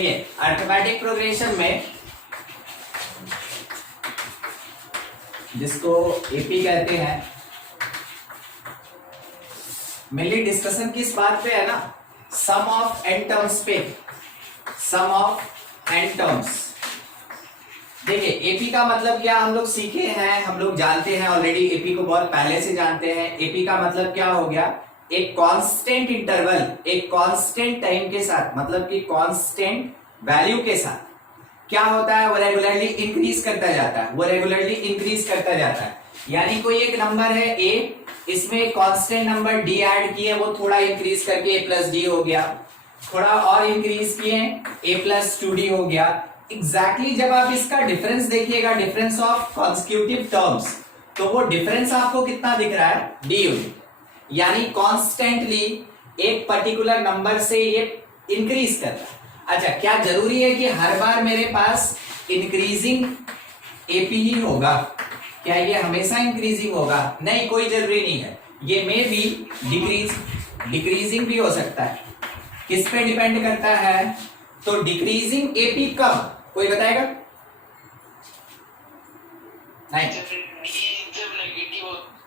देखिए arithmetic progression में जिसको एपी कहते हैं, मेनली डिस्कशन किस बात पे है ना, सम ऑफ एन टर्म्स पे, सम ऑफ एन टर्म्स। देखिए एपी का मतलब क्या हम लोग सीखे हैं, हम लोग जानते हैं ऑलरेडी, एपी को बहुत पहले से जानते हैं। एपी का मतलब क्या हो गया, एक कांस्टेंट इंटरवल, एक कांस्टेंट टाइम के साथ, मतलब कि कांस्टेंट वैल्यू के साथ क्या होता है, वो रेगुलरली इंक्रीज करता जाता है, वो रेगुलरली इंक्रीज करता जाता है। यानी कोई एक नंबर है ए, इसमें एक कांस्टेंट नंबर डी ऐड किए, वो थोड़ा इंक्रीज करके ए प्लस डी हो गया, थोड़ा और इंक्रीज किए ए प्लस टू डी हो गया। एग्जैक्टली जब आप इसका डिफरेंस देखिएगा, डिफरेंस ऑफ कॉन्सिक्यूटिव टर्म्स, तो वो डिफरेंस आपको कितना दिख रहा है, डी यूनिट। यानी कॉन्स्टेंटली एक पर्टिकुलर नंबर से ये इंक्रीज कर रहा है। अच्छा, क्या जरूरी है कि हर बार मेरे पास इंक्रीजिंग एपी ही होगा? क्या ये हमेशा इंक्रीजिंग होगा? नहीं, कोई जरूरी नहीं है। ये मे भी डिक्रीजिंग भी हो सकता है। किस पे डिपेंड करता है? तो डिक्रीजिंग एपी कब, कोई बताएगा? नहीं,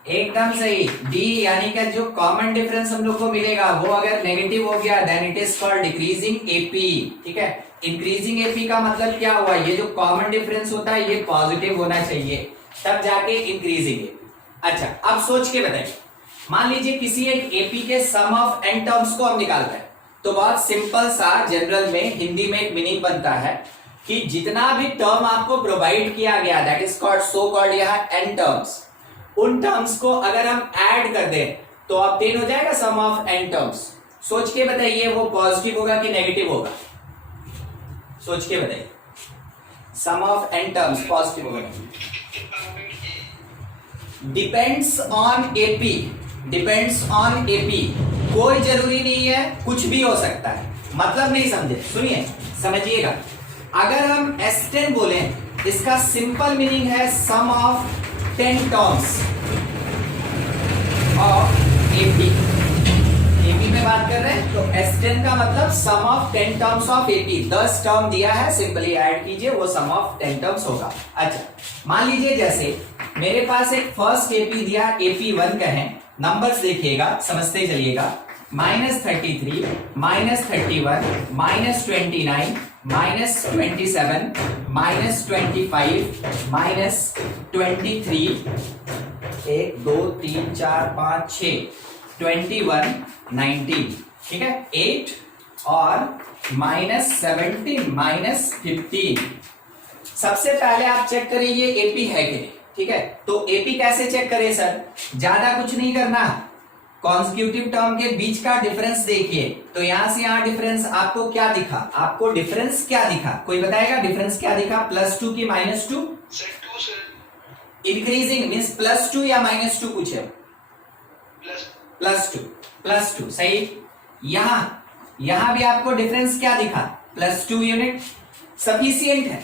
एकदम सही, डी यानी कि जो कॉमन डिफरेंस हम लोग को मिलेगा वो अगर नेगेटिव हो गया then it is called decreasing AP. ठीक है, इंक्रीजिंग एपी का मतलब क्या हुआ, ये जो कॉमन डिफरेंस होता है ये पॉजिटिव होना चाहिए, तब जाके इंक्रीजिंग एपी। अच्छा, अब सोच के बताइए, मान लीजिए किसी एक एपी के सम ऑफ एन टर्म्स को हम निकाल रहे हैं, तो बहुत सिंपल सा जनरल में हिंदी में एक मीनिंग बनता है कि जितना भी टर्म आपको प्रोवाइड किया गया that is called so called यहाँ एन टर्म्स, उन टर्म्स को अगर हम ऐड कर दें तो ऑब्टेन हो जाएगा सम ऑफ एन टर्म्स। सोच के बताइए वो पॉजिटिव होगा कि नेगेटिव होगा? सोच के बताइए, सम ऑफ एन टर्म्स पॉजिटिव होगा? Depends on AP, depends on AP, कोई जरूरी नहीं है, कुछ भी हो सकता है। मतलब नहीं समझे, सुनिए समझिएगा। अगर हम S10 बोले, इसका सिंपल मीनिंग है sum of 10 terms of AP. AP में बात कर रहे हैं तो S10 का मतलब sum of 10 terms of AP. 10 term दिया है, सिंपली ऐड कीजिए, वो सम ऑफ 10 टर्म्स होगा। अच्छा, मान लीजिए जैसे मेरे पास एक फर्स्ट एपी दिया, AP1 कहें, नंबर्स देखिएगा, समझते चलिएगा, -33, -31, -29, -27, -25, -23, 1 2 3 4 5 6, 21, 19, ठीक है, 8 और -17, -15। सबसे पहले आप चेक करें ये एपी है कि नहीं, ठीक है। तो एपी कैसे चेक करें सर? ज्यादा कुछ नहीं करना, कॉन्सिक्यूटिव टर्म के बीच का डिफरेंस देखिए, तो यहां से यहां डिफरेंस आपको क्या दिखा, आपको डिफरेंस क्या दिखा, कोई बताएगा डिफरेंस क्या दिखा? +2 की -2? इंक्रीजिंग मींस +2 या -2 पूछे? +2 सही। यहां भी आपको डिफरेंस क्या दिखा? +2 यूनिट। सफिशिएंट है।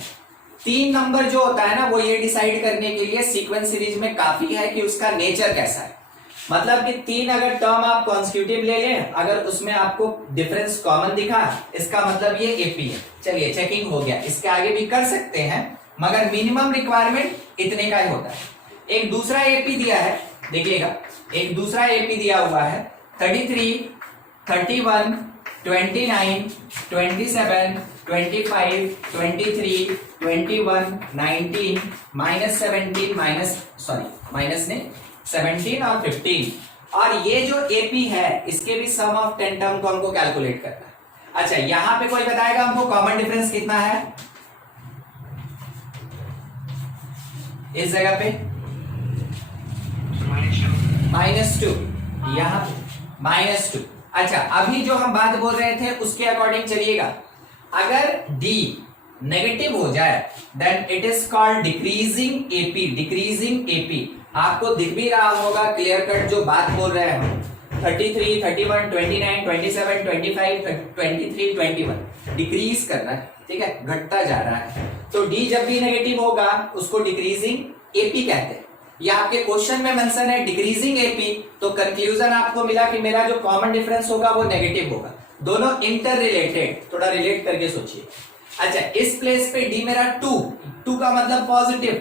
3 नंबर जो होता है ना, वो ये डिसाइड करने के लिए सीक्वेंस सीरीज में काफी है कि उसका नेचर कैसा है। मतलब कि 3 अगर टर्म आप कॉन्सिक्यूटिव ले लें, अगर उसमें आपको डिफरेंस कॉमन दिखा, इसका मतलब ये एपी है। चलिए चेकिंग हो गया, इसके आगे भी कर सकते हैं, मगर मिनिमम रिक्वायरमेंट इतने का ही होता है। एक दूसरा एपी दिया है, देखिएगा, एक दूसरा एपी दिया हुआ है 33, 31, 29, 27, 25, 23, 21, 19, -17 और 15, और ये जो एपी है इसके भी सम ऑफ 10 टर्म को हमको कैलकुलेट करना है। अच्छा, यहां पे कोई बताएगा हमको कॉमन डिफरेंस कितना है इस जगह पे? -2, यहां -2। अच्छा, अभी जो हम बात बोल रहे थे उसके अकॉर्डिंग चलिएगा, अगर D नेगेटिव हो जाए then it is called decreasing AP. Decreasing AP आपको दिख भी रहा होगा क्लियर कट जो बात बोल रहे हैं हम, 33, 31, 29, 27, 25, 23, 21 डिक्रीज कर रहा है, ठीक है, घटता जा रहा है। तो D जब भी नेगेटिव होगा उसको डिक्रीजिंग एपी कहते हैं। या आपके क्वेश्चन में मेंशन है डिक्रीजिंग एपी, तो कंक्लूजन आपको मिला कि मेरा जो कॉमन डिफरेंस होगा वो नेगेटिव होगा। दोनों इंटर रिलेटेड, थोड़ा रिलेट करके सोचिए। अच्छा, इस प्लेस पे डी मेरा 2 का मतलब पॉजिटिव,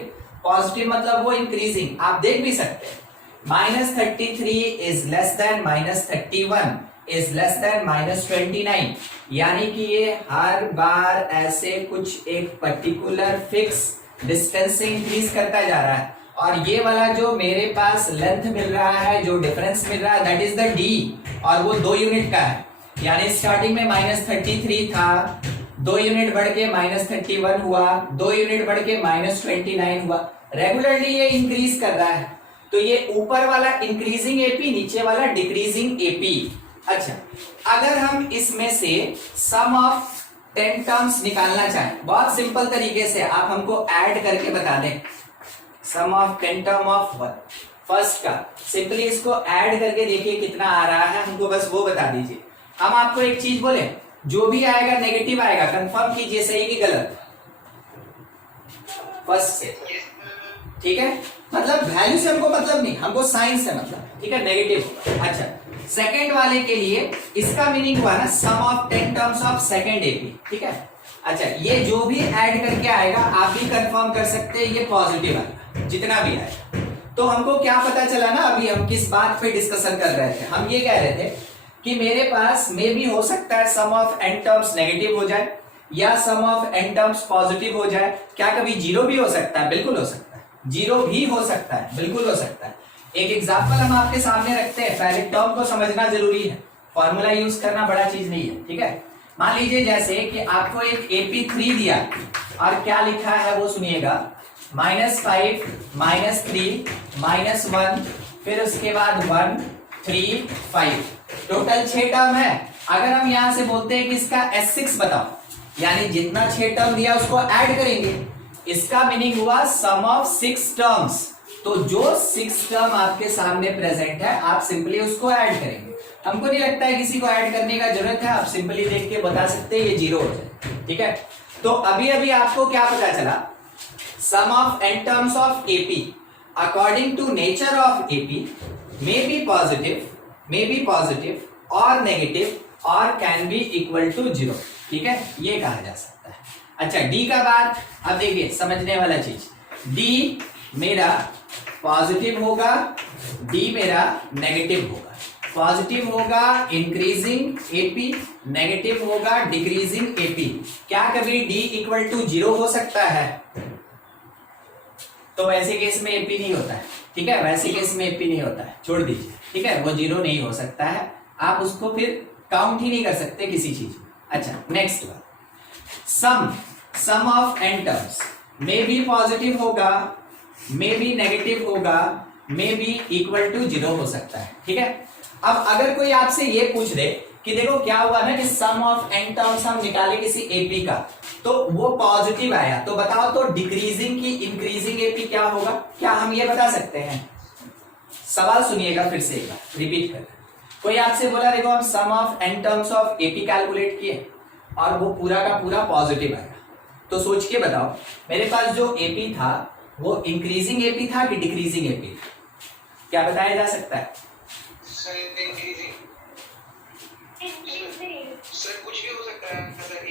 पॉजिटिव मतलब वो इंक्रीजिंग, आप देख भी सकते हैं। -33 is less than -31 is less than -29, यानी कि ये हर बार ऐसे कुछ एक पर्टिकुलर फिक्स डिस्टेंस से इंक्रीज करता जा रहा है। और ये वाला जो मेरे पास लेंथ मिल रहा है, जो डिफरेंस मिल रहा है, दैट इज द डी, और वो 2 यूनिट का है। यानी स्टार्टिंग में -33 था, 2 यूनिट बढ़ के -31 हुआ, 2 यूनिट बढ़ के -29 हुआ। रेगुलरली ये इंक्रीज कर रहा है। तो ये ऊपर वाला इंक्रीजिंग एपी, नीचे वाला डिक्रीजिंग एपी। अच्छा, अगर हम इसमें से सम ऑफ 10 टर्म्स निकालना चाहें, बहुत सिंपल तरीके से आप हमको ऐड करके बता दें। सम ऑफ 10 टर्म ऑफ फर्स्ट का सिंपली इसको ऐड करके देखिए कितना आ रहा है, हमको बस वो बता दीजिए। हम आपको एक चीज बोले, जो भी आएगा नेगेटिव आएगा, कंफर्म कीजिए सही कि गलत फर्स्ट से, ठीक है। मतलब वैल्यू से हमको मतलब नहीं, हमको साइन से मतलब, ठीक है, नेगेटिव। अच्छा, सेकंड वाले के लिए इसका मीनिंग हुआ ना sum of 10 terms of second AP, ठीक है। अच्छा, ये जो भी ऐड करके आएगा आप भी कंफर्म कर सकते हैं ये पॉजिटिव आएगा, जितना भी आएगा। तो हमको क्या पता चला ना, अभी हम किस बात पे डिस्कशन कर रहे थे, हम ये कह रहे थे कि मेरे पास मे भी हो सकता है sum of n terms negative हो जाए या सम ऑफ n टर्म्स पॉजिटिव हो जाए। क्या कभी जीरो भी हो सकता है? बिल्कुल हो सकता है। जीरो भी हो सकता है, बिल्कुल हो सकता है। एक एग्जांपल हम आपके सामने रखते हैं, पहले टर्म को समझना जरूरी है, फॉर्मूला यूज करना बड़ा चीज नहीं है, ठीक है। मान लीजिए जैसे कि आपको एक AP3 दिया और क्या लिखा है वो सुनिएगा, -5 -3 -1 फिर उसके बाद 1 3 5, टोटल 6 टर्म है। अगर हम यहां से बोलते हैं कि इसका S6 बताओ, यानी जितना 6 टर्म दिया उसको ऐड करेंगे, इसका मीनिंग हुआ सम ऑफ 6 टर्म्स। तो जो 6 टर्म आपके सामने प्रेजेंट है आप सिंपली उसको ऐड करेंगे। हमको नहीं लगता है किसी को ऐड करने का जरूरत है, आप सिंपली देख के बता सकते हैं ये जीरो हो जाए, ठीक है। तो अभी अभी आपको क्या पता चला, sum of n terms of AP according to nature of AP may be positive और नेगेटिव और कैन बी इक्वल टू 0, ठीक है, ये कहा जा सकता है। अच्छा, डी का बात अब देखिए, समझने वाला चीज, डी मेरा पॉजिटिव होगा, डी मेरा नेगेटिव होगा। पॉजिटिव होगा इंक्रीजिंग एपी, नेगेटिव होगा डिक्रीजिंग एपी। क्या कभी डी इक्वल टू 0 हो सकता है? तो वैसे केस में एपी नहीं होता है, ठीक है, वैसे केस में एपी नहीं होता है, छोड़ दीजिए, ठीक है, वो 0 नहीं हो सकता है, आप उसको फिर काउंट ही नहीं कर सकते किसी चीज में। अच्छा, नेक्स्ट बात, sum of n terms may be positive होगा, मे बी नेगेटिव होगा, मे बी इक्वल टू 0 हो सकता है, ठीक है। अब अगर कोई आपसे ये पूछ दे कि देखो क्या हुआ ना कि सम ऑफ n टर्म्स हम निकाले किसी एपी का, तो वो पॉजिटिव आया, तो बताओ तो डिक्रीजिंग की इंक्रीजिंग एपी क्या होगा? क्या हम ये बता सकते हैं? सवाल सुनिएगा फिर से एक बार, रिपीट कर। कोई आपसे बोला देखो हम sum of n terms of AP calculate किए और वो पूरा का पूरा पॉजिटिव आया, तो सोच के बताओ मेरे पास जो एपी था वो इंक्रीजिंग एपी था कि डिक्रीजिंग एपी था? क्या बताया जा सकता है? सर कुछ भी हो सकता है सर,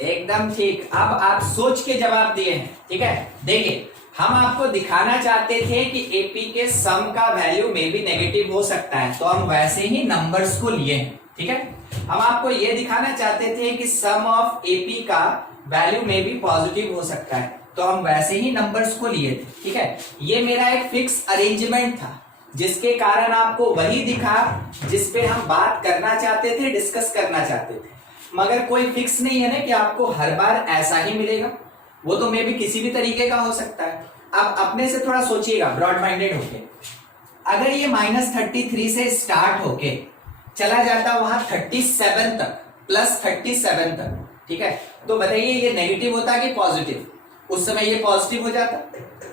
एकदम ठीक। अब आप सोच के जवाब दिए हैं, ठीक है। देखिए, हम आपको दिखाना चाहते थे कि एपी के सम का वैल्यू में भी नेगेटिव हो सकता है, तो हम वैसे ही नंबर्स को लिए हैं, ठीक है। हम आपको ये दिखाना चाहते थे कि सम ऑफ एपी का वैल्यू में भी पॉजिटिव हो सकता है, तो हम वैसे ही नंबर्स को लिए थे, ठीक है। ये मेरा एक फिक्स अरेंजमेंट था जिसके कारण आपको वही दिखा जिसपे हम बात करना चाहते थे, डिस्कस करना चाहते थे। मगर कोई फिक्स नहीं है ना कि आपको हर बार ऐसा ही मिलेगा, वो तो मे भी किसी भी तरीके का हो सकता है। अब अपने से थोड़ा सोचिएगा ब्रॉड माइंडेड होके, अगर ये -33 से स्टार्ट होके चला जाता वहां 37 तक, +37 तक, ठीक है, तो बताइए ये नेगेटिव होता कि पॉजिटिव? उस समय ये पॉजिटिव हो जाता,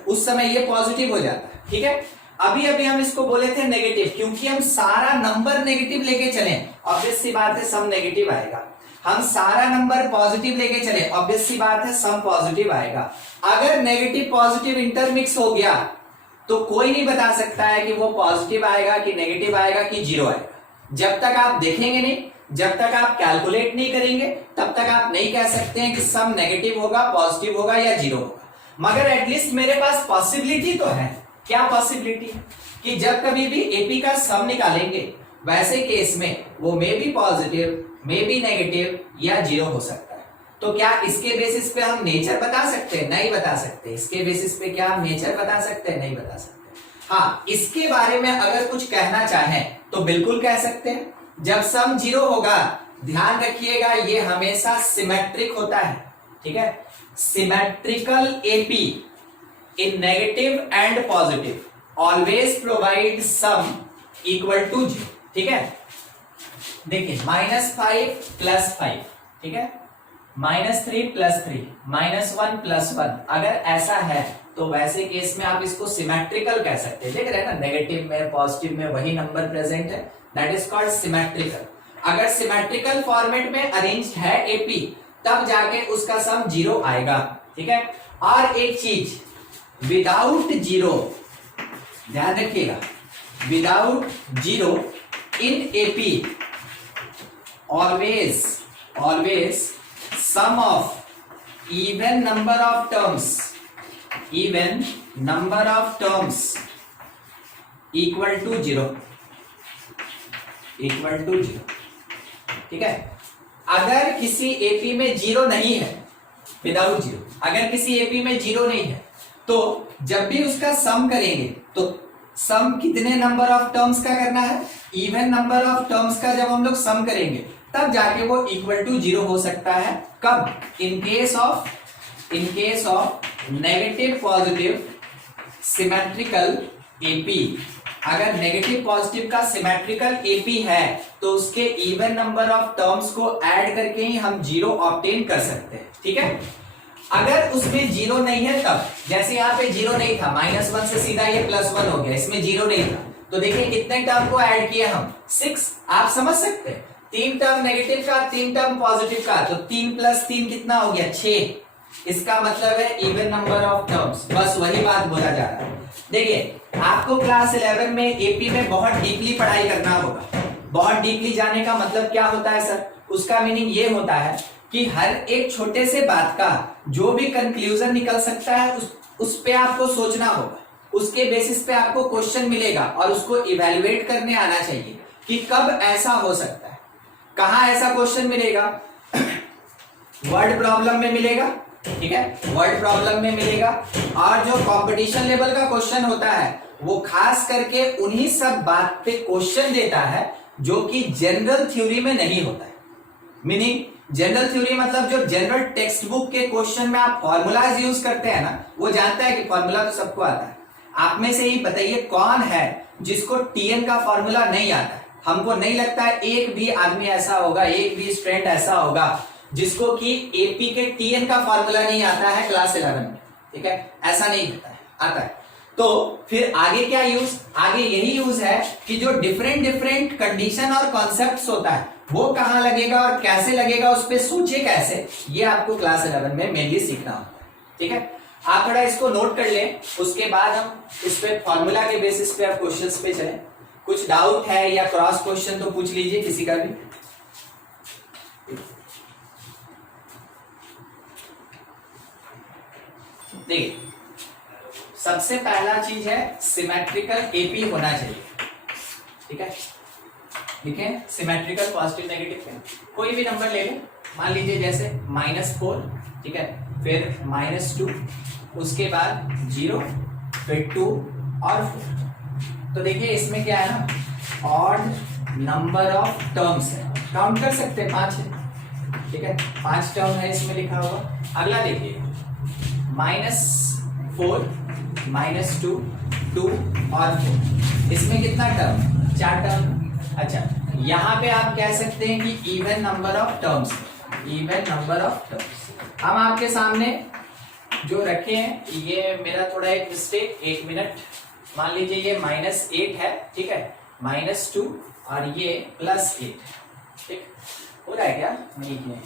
उस समय ये पॉजिटिव हो जाता, ठीक है। अभी अभी हम इसको बोले थे नेगेटिव, क्योंकि हम सारा नंबर नेगेटिव लेके चले, ऑब्वियस सी बात है सम नेगेटिव आएगा। हम सारा नंबर पॉजिटिव लेके चले, ऑब्वियस सी बात है सम पॉजिटिव आएगा। अगर नेगेटिव पॉजिटिव इंटरमिक्स हो गया तो कोई नहीं बता सकता है कि वो पॉजिटिव आएगा कि नेगेटिव आएगा कि 0 आएगा। जब तक आप देखेंगे नहीं, जब तक आप कैलकुलेट नहीं करेंगे तब तक आप नहीं कह सकते हैं कि सम नेगेटिव होगा, पॉजिटिव होगा या जीरो होगा। मगर एटलीस्ट मेरे पास पॉसिबिलिटी तो है। क्या पॉसिबिलिटी है कि जब कभी भी एपी का सम निकालेंगे वैसे केस में वो मे be positive, may be negative या जीरो हो सकता है। तो क्या इसके बेसिस पे हम नेचर बता सकते हैं? नहीं बता सकते। इसके बेसिस पे क्या हम नेचर बता सकते हैं? नहीं बता सकते। हाँ, इसके बारे में अगर कुछ कहना चाहें तो बिल्कुल कह सकते हैं। जब सम जीरो होगा, ध्यान रखिएगा ये हमेशा सिमेट्रिक होता है, ठीक है। Symmetrical AP in negative and positive always provide sum equal to zero, ठीक है। देखिए -5 + 5, ठीक है, -3 + 3, -1 + 1। अगर ऐसा है तो वैसे केस में आप इसको सिमेट्रिकल कह सकते हैं। देख रहे हैं ना, नेगेटिव में पॉजिटिव में वही नंबर प्रेजेंट है, दैट इज कॉल्ड सिमेट्रिकल। अगर सिमेट्रिकल फॉर्मेट में अरेंज्ड है एपी तब जाके उसका सम जीरो आएगा, ठीक है। और एक चीज, विदाउट जीरो, ध्यान रखिएगा, without zero in AP always sum of even number of terms equal to zero, ठीक है। अगर किसी एपी में जीरो नहीं है, विदाउट जीरो, अगर किसी एपी में जीरो नहीं है तो जब भी उसका सम करेंगे तो सम कितने नंबर ऑफ टर्म्स का करना है? इवन नंबर ऑफ टर्म्स का जब हम लोग सम करेंगे तब जाके वो इक्वल टू जीरो हो सकता है। कब? In case of negative positive symmetrical AP. अगर नेगेटिव पॉजिटिव का सिमेट्रिकल एपी है तो उसके इवन नंबर ऑफ टर्म्स को ऐड करके ही हम जीरो ऑब्टेन कर सकते हैं, ठीक है। अगर उसमें जीरो नहीं है तब, जैसे यहाँ पे जीरो नहीं था, -1 से सीधा ये +1 हो गया, इसमें जीरो नहीं था तो देखिए कितने टर्म को ऐड किए हम, 6। आप समझ सकते हैं, 3 टर्म नेगेटिव का, 3 टर्म पॉजिटिव का, तो 3 + 3 कितना हो गया? 6। इसका मतलब है इवन नंबर ऑफ टर्म्स। बस वही बात बोला जा रहा है। देखिए आपको क्लास 11 में एपी में बहुत डीपली पढ़ाई करना होगा। बहुत डीपली जाने का मतलब क्या होता है सर? उसका मीनिंग ये होता है कि हर एक छोटे से बात का जो भी कंक्लूजन निकल सकता है उस पे आपको सोचना होगा। उसके बेसिस पे आपको क्वेश्चन मिलेगा और उसको इवेल्युएट करने आना चाहिए कि कब ऐसा हो सकता है। कहां ऐसा क्वेश्चन मिलेगा? वर्ड प्रॉब्लम में मिलेगा, ठीक है, वर्ड प्रॉब्लम में मिलेगा। और जो कंपटीशन लेवल का क्वेश्चन होता है वो खास करके उन्हीं सब बात पे क्वेश्चन देता है जो कि जनरल थ्योरी में नहीं होता है। मीनिंग जनरल थ्योरी मतलब जो जनरल टेक्स्ट बुक के क्वेश्चन में आप फॉर्मूलाज यूज करते हैं ना, वो जानता है कि फॉर्मूला तो सबको आता है। आप में से ही बताइए कौन है जिसको टीएन का फॉर्मूला नहीं आता है? हमको नहीं लगता है एक भी आदमी ऐसा होगा, एक भी स्टूडेंट ऐसा होगा जिसको कि एपी के टीएन का फॉर्मूला नहीं आता है क्लास 11 में, ठीक है। ऐसा नहीं होता है, आता है। तो फिर आगे क्या यूज? आगे यही यूज है कि जो डिफरेंट कंडीशन और कॉन्सेप्ट्स होता है वो कहां लगेगा और कैसे लगेगा, उस पर सोचे कैसे, ये आपको क्लास 11 में मेनली सीखना होता है, ठीक है। आप थोड़ा इसको नोट कर लें, उसके बाद हम इस पे फॉर्मूला के बेसिस पे आप क्वेश्चंस पे चलें। कुछ डाउट है या क्रॉस क्वेश्चन तो पूछ लीजिए किसी का भी। देखिए सबसे पहला चीज है सिमेट्रिकल एपी होना चाहिए, ठीक है। ठीक है, सिमेट्रिकल पॉजिटिव नेगेटिव कोई भी नंबर ले लें, मान लीजिए जैसे -4, ठीक है, फिर -2, उसके बाद 0, फिर 2 और 4। तो देखिए इसमें क्या है ना, ऑड नंबर ऑफ टर्म्स है, काउंट कर सकते हैं 5 है, ठीक है, 5 टर्म है इसमें लिखा हुआ। अगला देखिए -4, -2, 2 और 4, इसमें कितना टर्म? 4 टर्म। अच्छा, यहाँ पे आप कह सकते हैं कि even number of terms, even number of terms. हम आपके सामने जो रखे हैं, ये मेरा थोड़ा एक मिस्टेक, 1 मिनट, मान लीजिए ये -8 है, ठीक है, -2 और ये +8, ठीक हो रहा है क्या? नहीं है,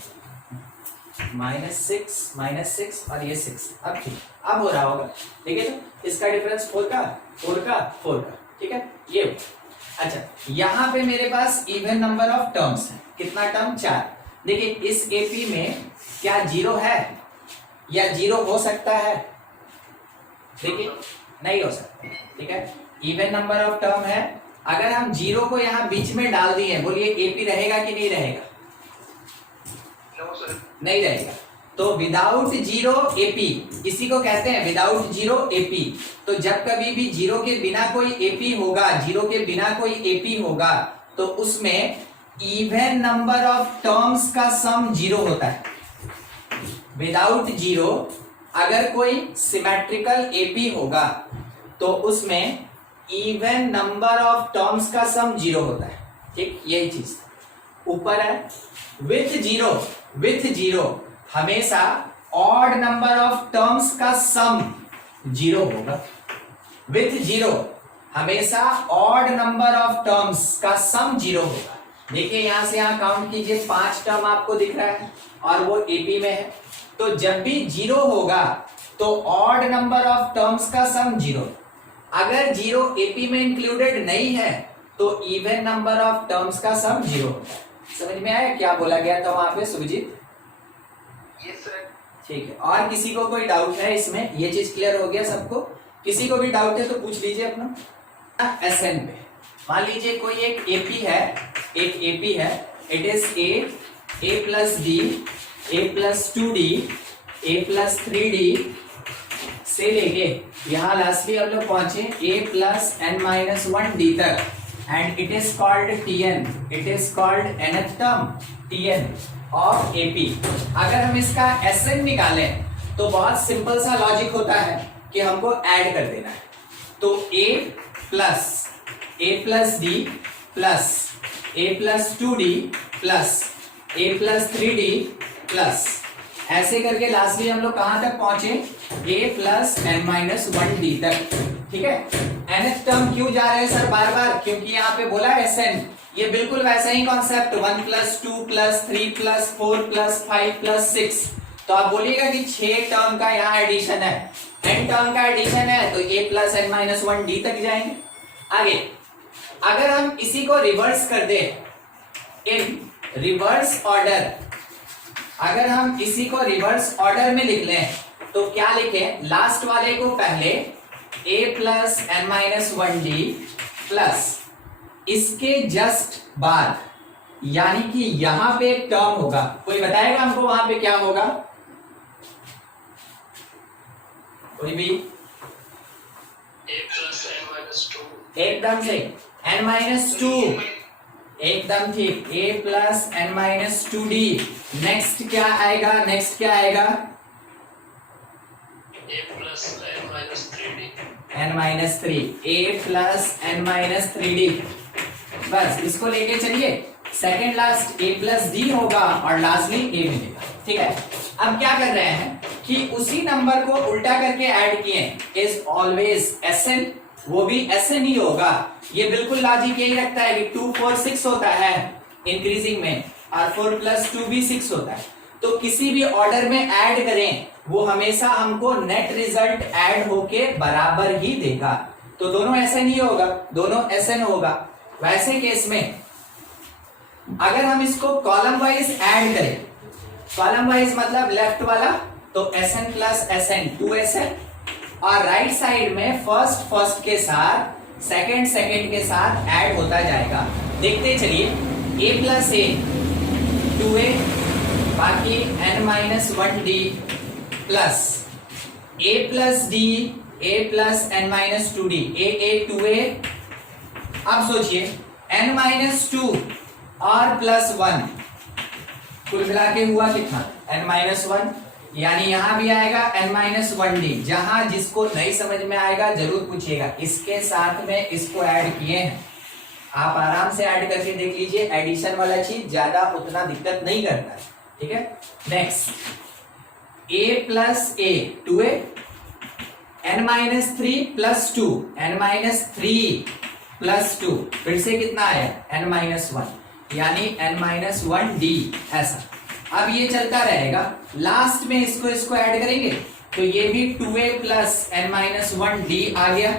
-6 और ये 6, अब ठीक, अब हो रहा होगा, ठीक है। तो इसका डिफरेंस 4 का, ठीक है, ये। अच्छा, यहाँ पे मेरे पास इवन नंबर ऑफ टर्म्स है, कितना टर्म 4। देखिए इस एपी में क्या 0 है या 0 हो सकता है? देखिए नहीं हो सकता, ठीक है। इवन नंबर ऑफ टर्म है। अगर हम 0 को यहाँ बीच में डाल दिए, बोलिए एपी रहेगा कि नहीं रहेगा? No sir. नहीं रहेगा। तो विदाउट 0 एपी, इसी को कहते हैं विदाउट 0 एपी। तो जब कभी भी 0 के बिना कोई एपी होगा, 0 के बिना कोई एपी होगा, तो उसमें इवन नंबर ऑफ टर्म्स का सम 0 होता है। विदाउट 0 अगर कोई सिमेट्रिकल एपी होगा तो उसमें इवन नंबर ऑफ टर्म्स का सम 0 होता है, ठीक। यही चीज ऊपर है। विथ जीरो हमेशा ऑड नंबर ऑफ टर्म्स का सम 0 होगा। विथ 0 हमेशा ऑड नंबर ऑफ टर्म्स का सम 0 होगा। देखिए यहां से यहां काउंट कीजिए, 5 टर्म आपको दिख रहा है और वो एपी में है। तो जब भी 0 होगा तो ऑड नंबर ऑफ टर्म्स का सम 0। अगर 0 एपी में इंक्लूडेड नहीं है तो इवन नंबर ऑफ टर्म्स का सम 0 होता है। समझ में आया क्या बोला गया था वहां पे सुभजीत? Yes sir. ठीक है। और किसी को कोई डाउट है इसमें? ये चीज क्लियर हो गया सबको? किसी को भी डाउट है तो पूछ लीजिए अपना। एसएन पे मान लीजिए कोई एक एपी है, it is a plus D, A plus 2d, A plus 3d से लेके यहाँ लास्टली हम लोग पहुंचे a plus n minus 1d तक, and it is called Tn, it is called nth term Tn of AP। अगर हम इसका Sn निकालें तो बहुत सिंपल सा लॉजिक होता है कि हमको ऐड कर देना है। तो a plus d plus a plus 2d plus a plus 3d plus ऐसे करके लास्टली हम लोग कहां तक पहुंचे? a plus n minus 1d तक, ठीक है। nth टर्म क्यों जा रहे हैं सर बार बार? क्योंकि यहाँ पे बोला है Sn। ये बिल्कुल वैसा ही concept, 1 plus 2 plus 3 plus 4 plus 5 plus 6। तो आप बोलिएगा कि 6 टर्म का यहाँ एडिशन है, n टर्म का एडिशन है, तो a plus n minus 1d तक जाएंगे। आगे अगर हम इसी को रिवर्स कर दे इन रिवर्स ऑर्डर, अगर हम इसी को रिवर्स ऑर्डर में लिख लें तो क्या लिखें? लास्ट वाले को पहले a plus n minus 1d plus इसके जस्ट बाद, यानी कि यहां पे एक टर्म होगा। कोई बताएगा हमको वहां पे क्या होगा? कोई भी? a plus n minus 2। एकदम से n माइनस 2, एकदम ठीक। a plus n minus 2d। Next क्या आएगा? a plus n minus 3d। n minus 3, a plus n minus 3d। बस इसको लेके चलिए। Second last a plus d होगा और लास्टली a मिलेगा, ठीक है। अब क्या कर रहे हैं कि उसी नंबर को उल्टा करके ऐड किए, इज ऑलवेज Sn, वो भी Sn ही होगा। ये बिल्कुल लॉजिक यही रखता है कि 2 4 6 होता है इंक्रीजिंग में, और 4 प्लस 2 भी 6 होता है। तो किसी भी ऑर्डर में ऐड करें वो हमेशा हमको नेट रिजल्ट ऐड होके बराबर ही देगा। तो दोनों Sn ही होगा, दोनों Sn होगा। वैसे केस में अगर हम इसको कॉलम वाइज ऐड करें, कॉलम वाइज मतलब लेफ्ट वाला, तो Sn प्लस Sn 2Sn, और राइट साइड में फर्स्ट के साथ सेकंड के साथ ऐड होता जाएगा। देखते चलिए, a प्लस a 2a, बाकी n minus 1d plus a plus d, a plus n minus 2d, a 2a। अब सोचिए n माइनस 2 और प्लस 1 कुल मिला के हुआ कितना? n माइनस 1, यानी यहां भी आएगा n माइनस 1d। जहां जिसको नहीं समझ में आएगा जरूर पूछिएगा। इसके साथ में इसको ऐड किए हैं, आप आराम से ऐड करके देख लीजिए। एडिशन वाला चीज ज्यादा उतना दिक्कत नहीं करता है, ठीक है। Next a plus a 2a, n minus 3 plus 2, n minus 3 plus 2, फिर से कितना आया? n माइनस 1, यानी n माइनस 1d। ऐसा अब ये चलता रहेगा। लास्ट में इसको ऐड करेंगे तो ये भी 2a plus n minus 1d आ गया,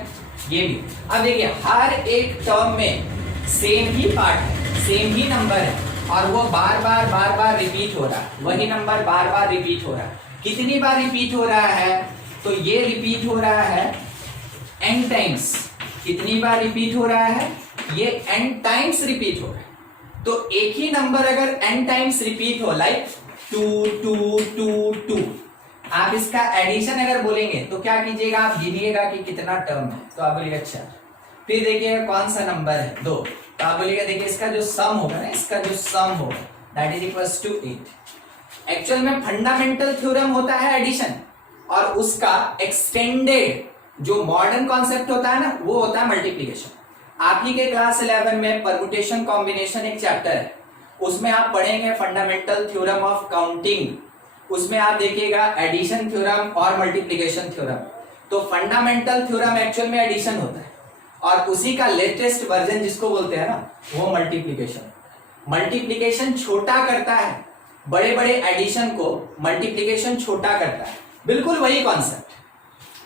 ये भी। अब देखिए हर एक टर्म में सेम ही पार्ट है, सेम ही नंबर है, और वो बार बार रिपीट हो रहा है, वही नंबर बार बार रिपीट हो रहा है। कितनी बार रिपीट हो रहा है? तो ये रिपीट हो रहा है n टाइम्स। कितनी बार रिपीट हो रहा है? ये n टाइम्स रिपीट हो रहा है। तो एक ही नंबर अगर n टाइम्स रिपीट हो, लाइक 2 2 2 2, आप इसका एडिशन अगर बोलेंगे तो क्या कीजिएगा, आप गिनिएगा कि कितना टर्म है, तो आप बोलिएगा 4। फिर देखिएगा कौन सा नंबर है, 2, तो आप बोलिएगा देखिए इसका जो सम होगा ना, इसका जो सम होगा that is equals to 8। Actual में फंडामेंटल थ्योरम होता है एडिशन, और उसका एक्सटेंडेड जो मॉडर्न कॉन्सेप्ट होता है ना, वो होता है मल्टीप्लिकेशन। आप ही के क्लास 11 में परमुटेशन कॉम्बिनेशन एक चैप्टर है, उसमें आप पढ़ेंगे फंडामेंटल थ्योरम ऑफ काउंटिंग। उसमें आप देखिएगा एडिशन थ्योरम और मल्टीप्लिकेशन थ्योरम। तो फंडामेंटल थ्योरम एक्चुअल में एडिशन होता है, और उसी का लेटेस्ट वर्जन जिसको बोलते हैं ना, वो मल्टीप्लिकेशन। मल्टीप्लिकेशन छोटा करता है बड़े बड़े एडिशन को, मल्टीप्लिकेशन छोटा करता है। बिल्कुल वही कॉन्सेप्ट।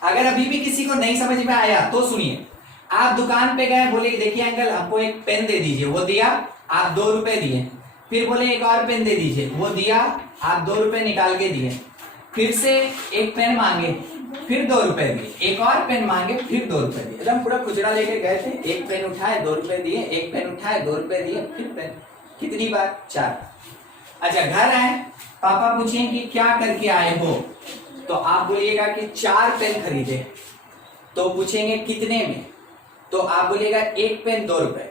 अगर अभी भी किसी को नहीं समझ में आया तो सुनिए। आप दुकान पे गए, बोले देखिए अंकल हमको एक पेन दे दीजिए, वो दिया, आप 2 रुपए दिए। फिर बोले एक और पेन दे दीजिए, वो दिया, आप 2 रुपए निकाल के दिए। फिर से एक पेन मांगे, फिर 2 रुपए दिए। एक और पेन मांगे, फिर 2 रुपए दिए। एकदम पूरा खुचरा लेके गए थे, एक पेन उठाए 2 रुपए दिए, एक पेन उठाए 2 रुपए दिए, फिर पेन। कितनी बार? 4। अच्छा, घर आए, पापा पूछें कि क्या करके आए हो, तो आप बोलिएगा कि 4 पेन खरीदे। तो पूछेंगे कितने में, तो आप बोलिएगा एक पेन 2 रुपए।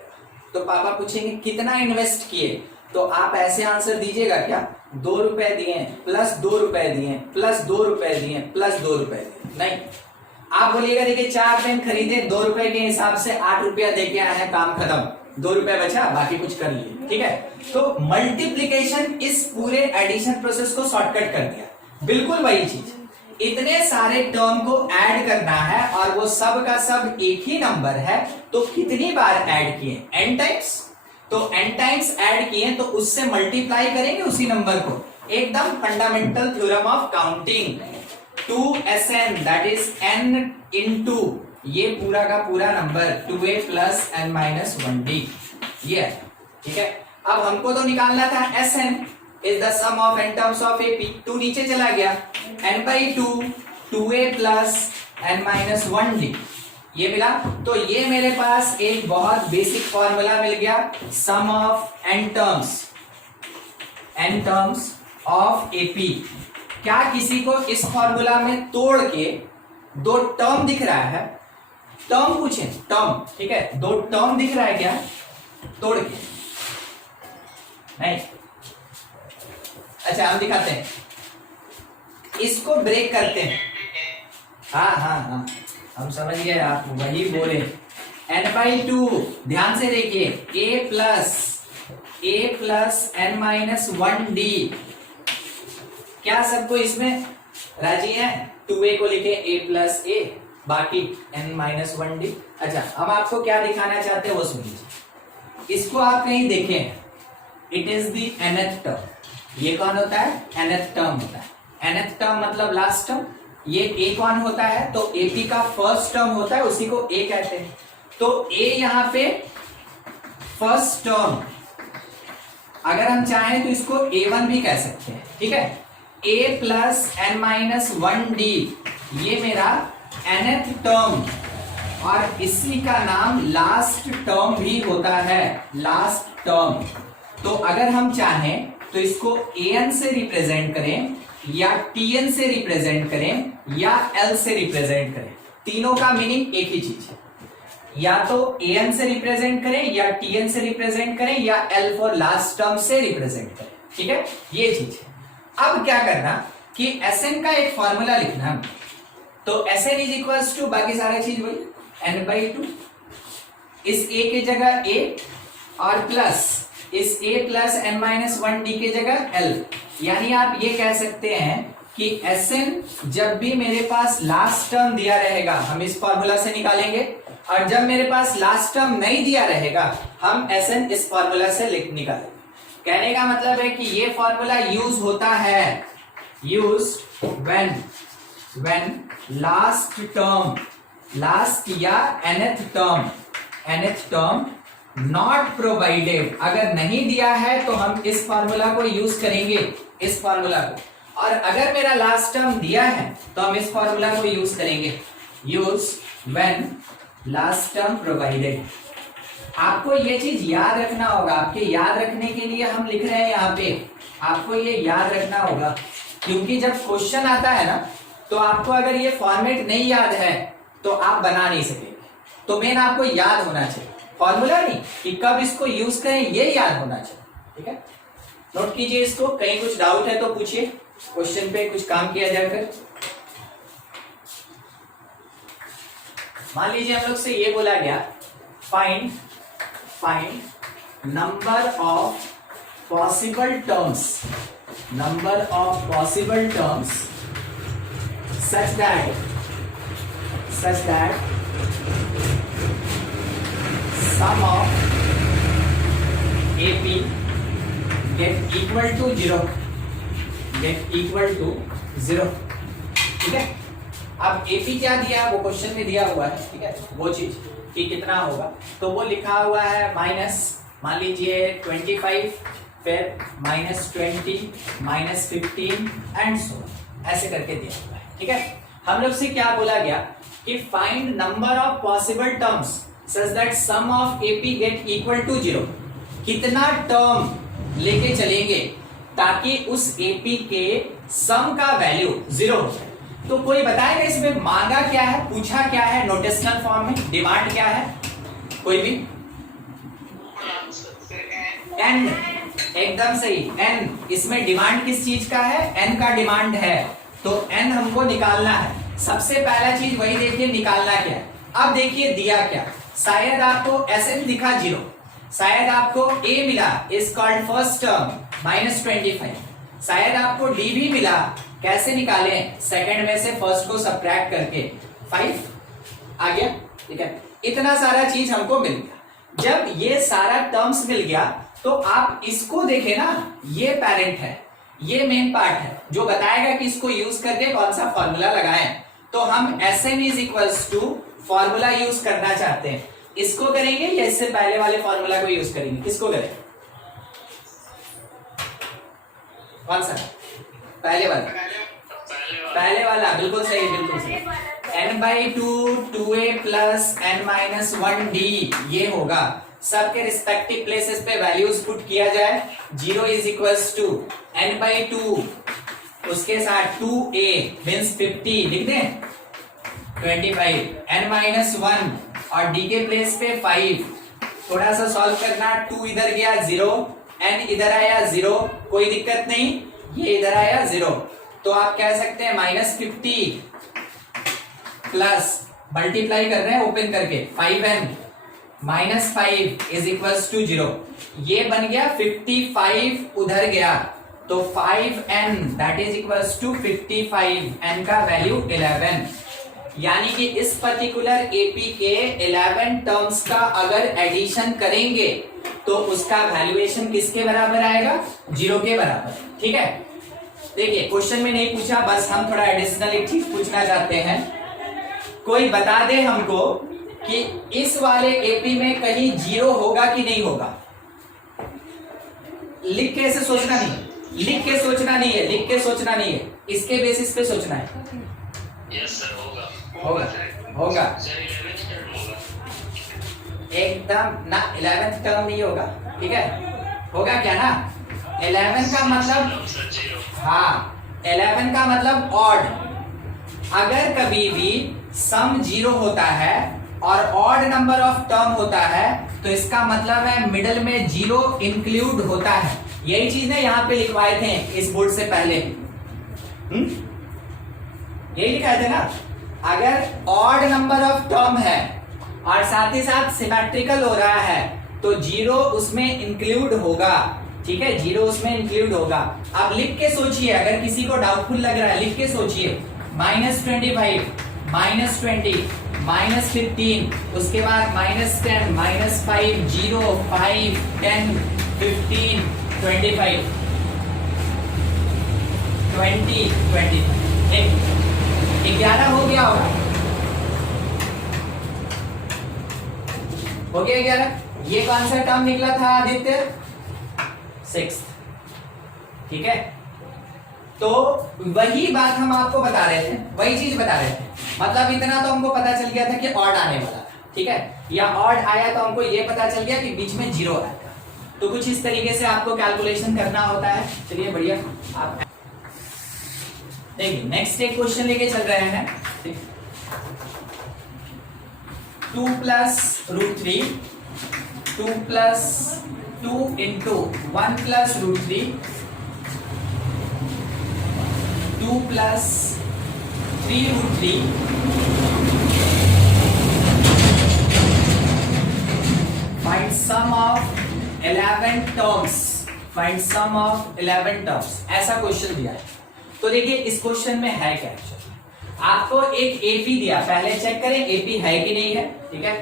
तो पापा पूछेंगे कितना इन्वेस्ट किए, तो आप ऐसे आंसर दीजिएगा क्या, 2 रुपए दिए प्लस 2 रुपए दिए प्लस 2 रुपए दिए प्लस 2 रुपए दिए। नहीं, आप बोलिएगा देखिए 4 पेन खरीदे, 2 रुपए के हिसाब से 8 रुपया देके आए हैं, काम खत्म, 2 रुपए बचा, बाकी कुछ कर लिए। ठीक है, तो मल्टीप्लीकेशन इस पूरे एडिशन प्रोसेस को शॉर्टकट कर दिया। बिल्कुल वही चीज, इतने सारे टर्म को ऐड करना है और वो सब का सब एक ही नंबर है, तो कितनी बार ऐड किए? n times. तो n टाइम्स ऐड किए तो उससे मल्टीप्लाई करेंगे उसी नंबर को, एकदम fundamental theorem of counting. 2SN that is n into ये पूरा का पूरा number 2a plus n minus 1d, ये। ठीक है, अब हमको तो निकालना था SN is the sum of n terms of AP। 2 नीचे चला गया, n by 2 2a plus n minus 1d, ये मिला। तो ये मेरे पास एक बहुत बेसिक फॉर्मूला मिल गया, sum of n terms of AP। क्या किसी को इस फॉर्मूला में तोड़ के 2 टर्म दिख रहा है? टर्म पूछे, टर्म, ठीक है, 2 टर्म दिख रहा है क्या तोड़ के? नहीं। अच्छा, हम दिखाते हैं, इसको ब्रेक करते हैं। हाँ, हम समझ गए, आप वही बोले। n/2, ध्यान से देखिए, a plus n minus 1d। क्या सबको इसमें राजी है? 2a को लिखे a प्लस a, बाकी n माइनस 1d। अच्छा, हम आपको क्या दिखाना चाहते हैं वो सुनिए। इसको आप कहीं देखें, it is the nth term. ये कौन होता है? nth टर्म होता है। nth टर्म मतलब लास्ट टर्म। ये a कौन होता है? तो AP का फर्स्ट टर्म होता है, उसी को a कहते हैं। तो a यहाँ पे फर्स्ट टर्म, अगर हम चाहें तो इसको A1 भी कह सकते हैं। ठीक है, a plus n minus 1d, ये मेरा nth टर्म, और इसी का नाम लास्ट टर्म भी होता है, लास्ट टर्म। तो अगर हम चाहें तो इसको an से रिप्रेजेंट करें, या tn से रिप्रेजेंट करें, या l से रिप्रेजेंट करें, तीनों का मीनिंग एक ही चीज है। या तो an से रिप्रेजेंट करें, या tn से रिप्रेजेंट करें, या l फॉर लास्ट टर्म से रिप्रेजेंट करें। ठीक है, ये चीज है। अब क्या करना कि Sn का एक फॉर्मूला लिखना। तो Sn इज इक्वल्स टू, बाकी सारा चीज वही, n/2, इस a के जगह a, और प्लस इस a plus n minus 1d के जगह l। यानी आप ये कह सकते हैं कि Sn जब भी मेरे पास लास्ट टर्म दिया रहेगा हम इस फॉर्मूला से निकालेंगे, और जब मेरे पास लास्ट टर्म नहीं दिया रहेगा हम Sn इस फॉर्मूला से निकालेंगे। कहने का मतलब है कि ये फॉर्मूला यूज होता है, used when last term, last या nth टर्म नॉट प्रोवाइडेड, अगर नहीं दिया है तो हम इस फॉर्मूला को यूज करेंगे, इस फॉर्मूला को। और अगर मेरा लास्ट टर्म दिया है तो हम इस फॉर्मूला को यूज करेंगे, use when last term provided. आपको ये चीज याद रखना होगा, आपके याद रखने के लिए हम लिख रहे हैं यहाँ पे, आपको ये याद रखना होगा, क्योंकि जब क्वेश्चन आता है ना तो आपको अगर ये फॉर्मेट नहीं याद है तो आप बना नहीं सकेंगे। तो मेन आपको याद होना चाहिए, फॉर्मूला नहीं कि कब इसको यूज करें, ये याद होना चाहिए। ठीक है, नोट कीजिए इसको। कहीं कुछ डाउट है तो पूछिए, क्वेश्चन पे कुछ काम किया जाए। फिर मान लीजिए हम लोग से ये बोला गया, find number of possible terms, number of possible terms such that sum of AP get equal to 0, ठीक है। अब AP क्या दिया है वो क्वेश्चन में दिया हुआ है, ठीक है, वो चीज कि कितना होगा, तो वो लिखा हुआ है माइनस, मान लीजिए 25, फिर -20, -15 एंड सो ऐसे करके दिया हुआ है। ठीक है, हम लोग से क्या बोला गया कि find number of possible terms such that sum of AP get equal to 0। कितना टर्म लेके चलेंगे ताकि उस एपी के सम का वैल्यू 0 हो जाए। तो कोई बताएगा इसमें मांगा क्या है, पूछा क्या है, नोटेशनल फॉर्म में डिमांड क्या है, कोई भी? एन, एकदम सही, एन। इसमें डिमांड किस चीज का है? एन का डिमांड है, तो n हमको निकालना है। सबसे पहला चीज वही देखिए, निकालना क्या है। अब देखिए दिया क्या, शायद आपको Sn दिखा 0, शायद आपको a मिला, इज कॉल्ड फर्स्ट टर्म -25, शायद आपको d भी मिला, कैसे निकालें? सेकंड में से फर्स्ट को सब्ट्रैक्ट करके 5 आ गया। ठीक है, इतना सारा चीज हमको मिल गया। जब ये सारा टर्म्स मिल गया तो आप इसको देखें ना, ये पेरेंट है, ये मेन पार्ट है जो बताएगा कि इसको यूज करके कौन सा फॉर्मूला लगाएं। तो हम Sn is equals to formula use करना चाहते हैं, इसको करेंगे या इससे पहले वाले फॉर्मूला को यूज करेंगे? किसको करें? कौन सा? पहले वाला, पहले वाला, बिल्कुल सही, बिल्कुल सही। n/2 2a प्लस n-1d ये होगा। सबके रिस्पेक्टिव प्लेसेस पे वैल्यूज पुट किया जाए। 0 इज इक्वल्स टू n/2, उसके साथ 2a मीन्स 50 लिख दें, 25, n-1 और d के प्लेस पे 5। थोड़ा सा सॉल्व करना, 2 इधर गया 0, n इधर आया 0, कोई दिक्कत नहीं, ये इधर आया 0, तो आप कह सकते हैं -50 प्लस मल्टीप्लाई कर रहे हैं ओपन करके 5n -5 इज इक्वल्स टू 0। ये बन गया 55, उधर गया तो 5n that is equals to 55, n का वैल्यू 11। यानी कि इस पर्टिकुलर एपी के 11 टर्म्स का अगर एडिशन करेंगे तो उसका वैल्यूएशन किसके बराबर आएगा? 0 के बराबर। ठीक है, देखिए क्वेश्चन में नहीं पूछा, बस हम थोड़ा एडिशनल एक चीज पूछना चाहते हैं। कोई बता दे हमको कि इस वाले एपी में कहीं 0 होगा कि नहीं होगा। लिख के ऐसे सोचना नहीं, लिख के सोचना नहीं है, लिख के सोचना नहीं है, इसके बेसिस पे सोचना है। यस सर, होगा होगा, होगा सर, 11th टर्म होगा एकदम ना, 11th टर्म नहीं होगा। ठीक है, होगा क्या ना, 11 का मतलब, सर 0। हाँ 11 का मतलब ऑड। अगर कभी भी सम 0 होता है और ऑड नंबर ऑफ टर्म होता है तो इसका मतलब है मिडल में 0 इंक्लूड होता है। यही चीज ने यहाँ पे लिखवाए थे इस बोर्ड से पहले, यही लिखाए थे ना। अगर ऑड नंबर ऑफ टर्म है और साथ ही साथ सिमेट्रिकल हो रहा है तो 0 उसमें इंक्लूड होगा। ठीक है, 0 उसमें इंक्लूड होगा। अब लिख के सोचिए, अगर किसी को डाउटफुल लग रहा है लिख के सोचिए, -25, -20, -15, उसके बाद -10, -5, 0, 5, 10, 15, 25, 20, 25, 11 हो गया होगा, हो गया 11। ये कौन सा टर्म निकला था आदित्य? 6। ठीक है, तो वही बात हम आपको बता रहे थे, वही चीज बता रहे थे। मतलब इतना तो हमको पता चल गया था कि ऑड आने वाला था, ठीक है, या ऑड आया तो हमको ये पता चल गया कि बीच में 0 आएगा। तो कुछ इस तरीके से आपको कैलकुलेशन करना होता है। चलिए बढ़िया, आप देखिए नेक्स्ट एक क्वेश्चन लेके चल रहे हैं। 2 + √3, 2 + 2 × 1 + √3, 2 + 3√3, find sum of 11 terms, find sum of 11 terms, ऐसा क्वेश्चन दिया है। तो देखिए इस क्वेश्चन में है क्या, आपको एक एपी दिया, पहले चेक करें एपी है कि नहीं है। ठीक है,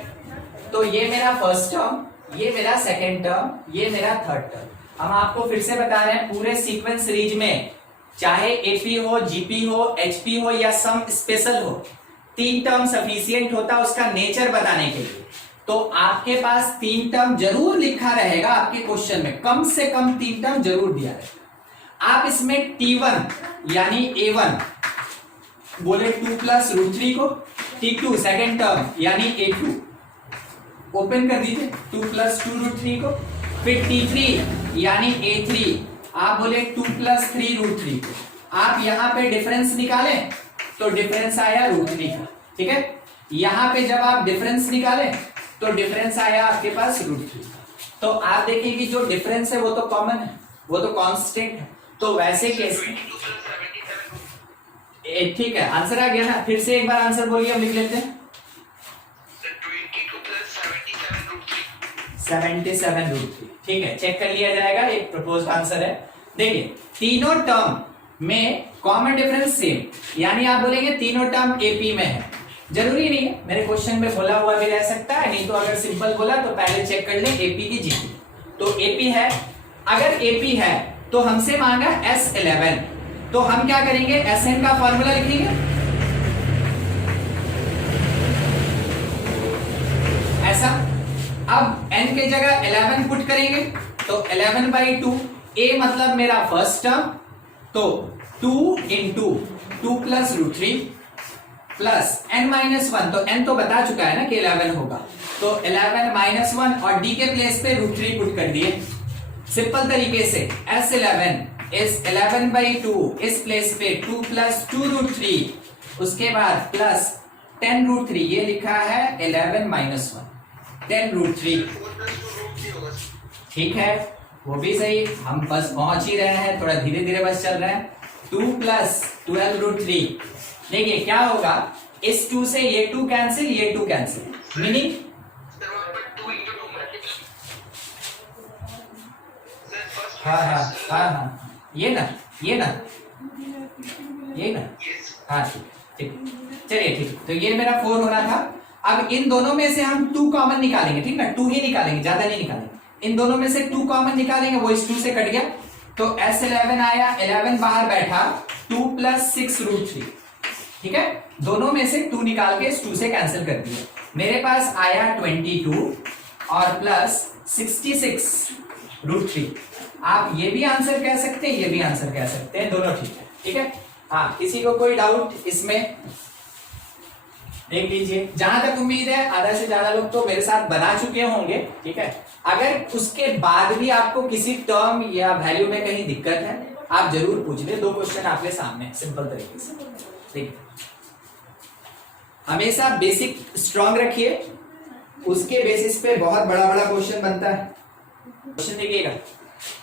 तो ये मेरा फर्स्ट टर्म, ये मेरा सेकेंड टर्म, ये मेरा थर्ड टर्म। हम आपको फिर से बता रहे हैं पूरे सीक्वेंस सीरीज में चाहे एपी हो, जीपी हो, एचपी हो या सम स्पेशल हो, 3 टर्म सफिशिएंट होता है उसका नेचर बताने के लिए। तो आपके पास 3 टर्म जरूर लिखा रहेगा आपके क्वेश्चन में, कम से कम 3 टर्म जरूर दिया रहेगा। आप इसमें T1 यानी A1 बोले 2 + √3 को, T2 सेकेंड टर्म यानी A2 ओपन कर दीजिए 2 + 2 √3 को, फिर T3 यानी A3 आप बोले 2 + 3 √3 को। आप यहां पे डिफरेंस निकालें तो डिफरेंस आया √3 का। ठीक है, यहां पे जब आप डिफरेंस निकालें तो डिफरेंस आया आपके पास √3 का। तो आप देखिए कि जो डिफरेंस है वो तो कॉमन है, वो तो कांस्टेंट है। तो वैसे केस में ठीक है, आंसर आ गया ना। फिर से एक बार आंसर बोलिए, हम लिख लेते हैं 77 √3। ठीक है, चेक कर लिया जाएगा, एक प्रपोज्ड आंसर है। देखिए तीनों टर्म में कॉमन डिफरेंस सेम, यानी आप बोलेंगे तीनों टर्म एपी में है। जरूरी नहीं है, मेरे क्वेश्चन में बोला हुआ भी रह सकता है, नहीं तो अगर सिंपल बोला तो पहले चेक कर लें एपी की जीपी। तो एपी है, अगर एपी है तो हमसे मांगा S11, तो हम क्या करेंगे, Sn का फॉर्मूला लिखेंगे, ऐसा। अब n के जगह 11 पुट करेंगे तो 11/2, a मतलब मेरा फर्स्ट टर्म, तो 2 × 2 + √3 प्लस n-1, तो n तो बता चुका है ना कि 11 होगा, तो 11 - 1 और d के प्लेस पे √3 पुट कर दिए। सिंपल तरीके से S11 इज 11/2, इस प्लेस पे 2 + 2 √3, उसके बाद प्लस 10 √3, ये लिखा है 11 - 1 10 √3। ठीक है, वो भी सही, हम बस पहुंच ही रहे हैं, थोड़ा धीरे धीरे बस चल रहे हैं। 2 + 12 √3, देखिए क्या होगा, इस 2 से ये 2 कैंसिल, ये 2 कैंसिल, मीनिंग हाँ, ये ना ये ना हाँ, ठीक, चलिए ठीक। तो ये मेरा 4 होना था। अब इन दोनों में से हम 2 कॉमन निकालेंगे, ठीक ना, 2 ही निकालेंगे, ज्यादा नहीं निकालेंगे। इन दोनों में से 2 कॉमन निकालेंगे, वो इस 2 से कट गया, तो S11 आया, 11 बाहर बैठा, 2 + 6 √3। ठीक है, दोनों में से 2 निकाल के इस 2 से कैंसिल कर दिया, मेरे पास आया 22 और प्लस 66 √3। आप ये भी आंसर कह सकते हैं, ये भी आंसर कह सकते हैं, दोनों ठीक है। ठीक है, हाँ, किसी को कोई डाउट इसमें देख लीजिए। जहां तक उम्मीद है आधा से ज्यादा लोग तो मेरे साथ बना चुके होंगे। ठीक है, अगर उसके बाद भी आपको किसी टर्म या वैल्यू में कहीं दिक्कत है, आप जरूर पूछ ले, 2 क्वेश्चन आपके सामने सिंपल तरीके से। देखिए, हमेशा बेसिक स्ट्रांग रखिए, उसके बेसिस पे बहुत बड़ा बड़ा क्वेश्चन बनता है। क्वेश्चन देखिएगा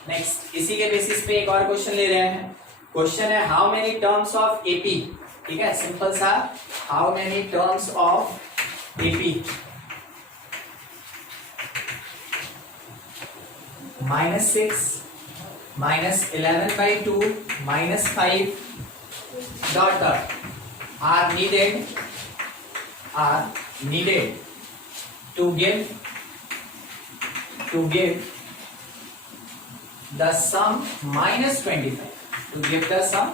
नेक्स्ट, इसी के बेसिस पे एक और क्वेश्चन ले रहे हैं। क्वेश्चन है how many terms of AP. ठीक है, सिंपल सा, how many terms of AP. -6 -11/2 -5 dot are needed to give the sum -25, to give the sum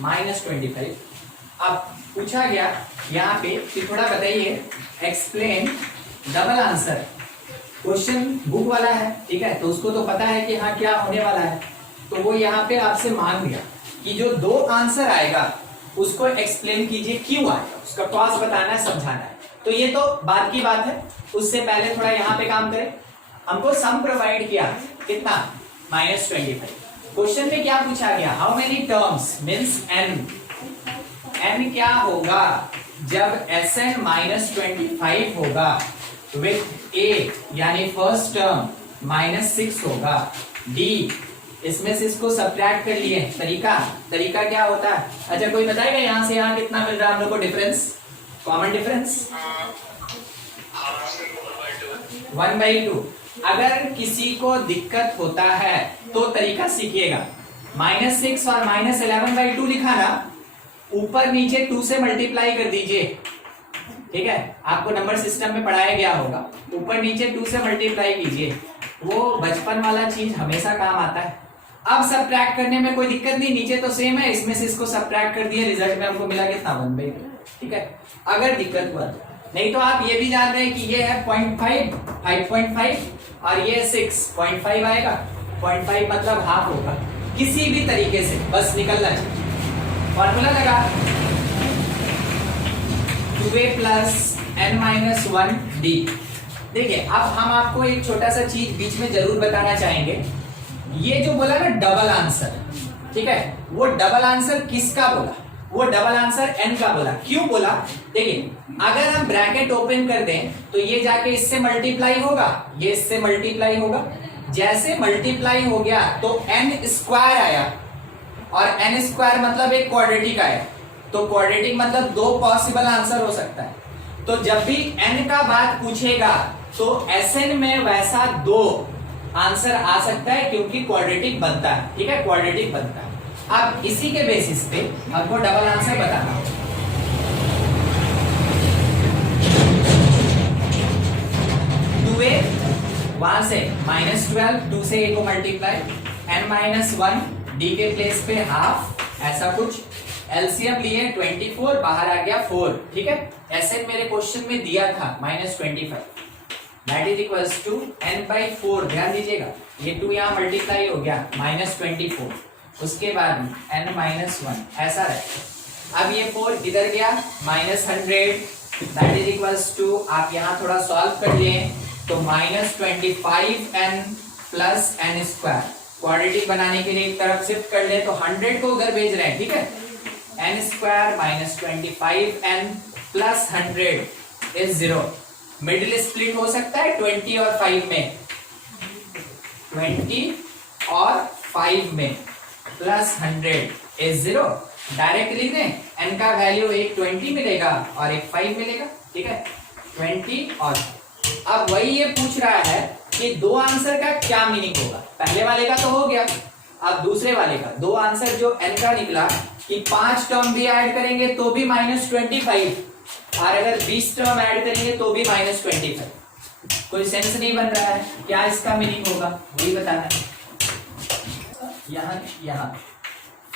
-25। अब पूछा गया यहाँ पे कि थोड़ा बताइए, explain double answer question book वाला है, ठीक है, तो उसको तो पता है कि हाँ क्या होने वाला है, तो वो यहाँ पे आपसे मांग दिया कि जो दो आंसर आएगा उसको एक्सप्लेन कीजिए क्यों आएगा, उसका कॉज बताना है, समझाना है। तो ये तो बाद की बात है, उससे पहले थोड़ा यहाँ पे काम करें। हमको सम प्रोवाइड किया कितना, -25। क्वेश्चन में क्या पूछा गया, how many terms means n, n क्या होगा जब Sn -25 होगा विथ a यानी फर्स्ट टर्म -6 होगा, d इसमें से इसको सब्ट्रैक्ट कर लिए। तरीका क्या होता है, अच्छा कोई बताएगा यहाँ से यहाँ कितना मिल रहा है हम लोग को डिफरेंस, कॉमन डिफरेंस 1/2। अगर किसी को दिक्कत होता है तो तरीका सीखिएगा, -6 और -11/2 लिखा ना, ऊपर नीचे 2 से मल्टीप्लाई कर दीजिए, ठीक है, आपको नंबर सिस्टम में पढ़ाया गया होगा, ऊपर नीचे 2 से मल्टीप्लाई कीजिए, वो बचपन वाला चीज हमेशा काम आता है। अब सब्ट्रैक्ट करने में कोई दिक्कत नहीं, नीचे तो सेम है, इसमें से इसको सब्ट्रैक्ट कर दिए, रिजल्ट में हमको मिला कितना 1/2, ठीक है। अगर दिक्कत हुआ नहीं तो आप ये भी जान रहे हैं कि ये है 0.5, 5.5 और ये 6.5 आएगा, 0.5 मतलब हाफ होगा, किसी भी तरीके से बस निकलना चाहिए। फॉर्मूला लगा 2a + n-1d। देखिए अब हम आपको एक छोटा सा चीज बीच में जरूर बताना चाहेंगे, ये जो बोला ना डबल आंसर, ठीक है, वो डबल आंसर किसका बोला, वो डबल आंसर n का बोला। क्यों बोला, देखिए अगर हम ब्रैकेट ओपन कर दें तो ये जाके इससे मल्टीप्लाई होगा, ये इससे मल्टीप्लाई होगा, जैसे मल्टीप्लाई हो गया तो n² आया, और n² मतलब एक क्वाड्रेटिक आया, तो क्वाड्रेटिक मतलब दो पॉसिबल आंसर हो सकता है। तो जब भी n का बात पूछेगा तो Sn में वैसा दो आंसर आ सकता है क्योंकि क्वाड्रेटिक बनता है, ठीक है, क्वाड्रेटिक बनता है। अब इसी के बेसिस पे हमको डबल आंसर बताना होगा। 2a वहां से -12, 2 से a को मल्टीप्लाई, n-1 d के प्लेस पे हाफ, ऐसा कुछ, एलसीएम लिए 24, बाहर आ गया 4, ठीक है। ऐसे मेरे क्वेश्चन में दिया था -25, that is equals to n/4, ध्यान दीजिएगा ये 2 यहाँ मल्टीप्लाई हो गया, -24, उसके बाद n-1 ऐसा रहेगा। अब ये 4 इधर गया, -100, दैट इज इक्वल्स टू, आप यहाँ थोड़ा सॉल्व कर लिए तो -25n + n², क्वाड्रेटिक बनाने के लिए एक तरफ शिफ्ट कर ले तो 100 को उधर भेज रहे हैं, ठीक है, n² - 25n + 100 is 0। Middle split हो सकता है 20 और 5 में, 20 और 5 में, +100 इज 0। डायरेक्ट लिख दें, n का वैल्यू एक 20 मिलेगा और एक 5 मिलेगा, ठीक है, 20 और। अब वही ये पूछ रहा है कि दो आंसर का क्या मीनिंग होगा, पहले वाले का तो हो गया, अब दूसरे वाले का दो आंसर जो n का निकला कि 5 टर्म भी ऐड करेंगे तो भी -25, और अगर 20 टर्म ऐड करेंगे तो भी -25, कोई सेंस नहीं बन रहा है, क्या इसका मीनिंग होगा वही बताना है। यहाँ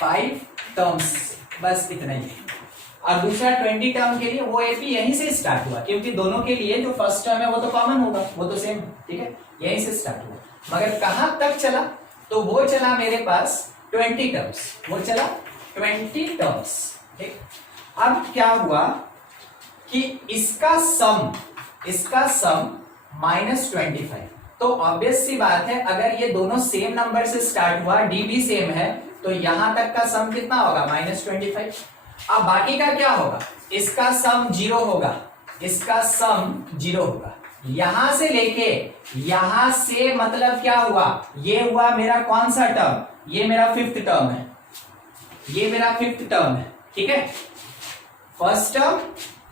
5 टर्म्स, बस इतना ही। और दूसरा 20 टर्म के लिए वो एपी यहीं से स्टार्ट हुआ, क्योंकि दोनों के लिए जो फर्स्ट टर्म है वो तो कॉमन होगा, वो तो सेम, ठीक है, यहीं से स्टार्ट हुआ। मगर कहां तक चला, तो वो चला मेरे पास 20 टर्म्स, वो चला 20 टर्म्स, ठीक। अब क्या हुआ कि इसका सम -25, तो ऑब्वियस सी बात है अगर ये दोनों सेम नंबर से स्टार्ट हुआ, डी भी सेम है, तो यहां तक का सम कितना होगा, -25। अब बाकी का क्या होगा, इसका सम 0 होगा, इसका सम 0 होगा, यहां से लेके यहां से मतलब क्या हुआ, ये हुआ मेरा कौन सा टर्म, ये मेरा 5th टर्म है, ये मेरा 5th टर्म है, ठीक है, फर्स्ट टर्म,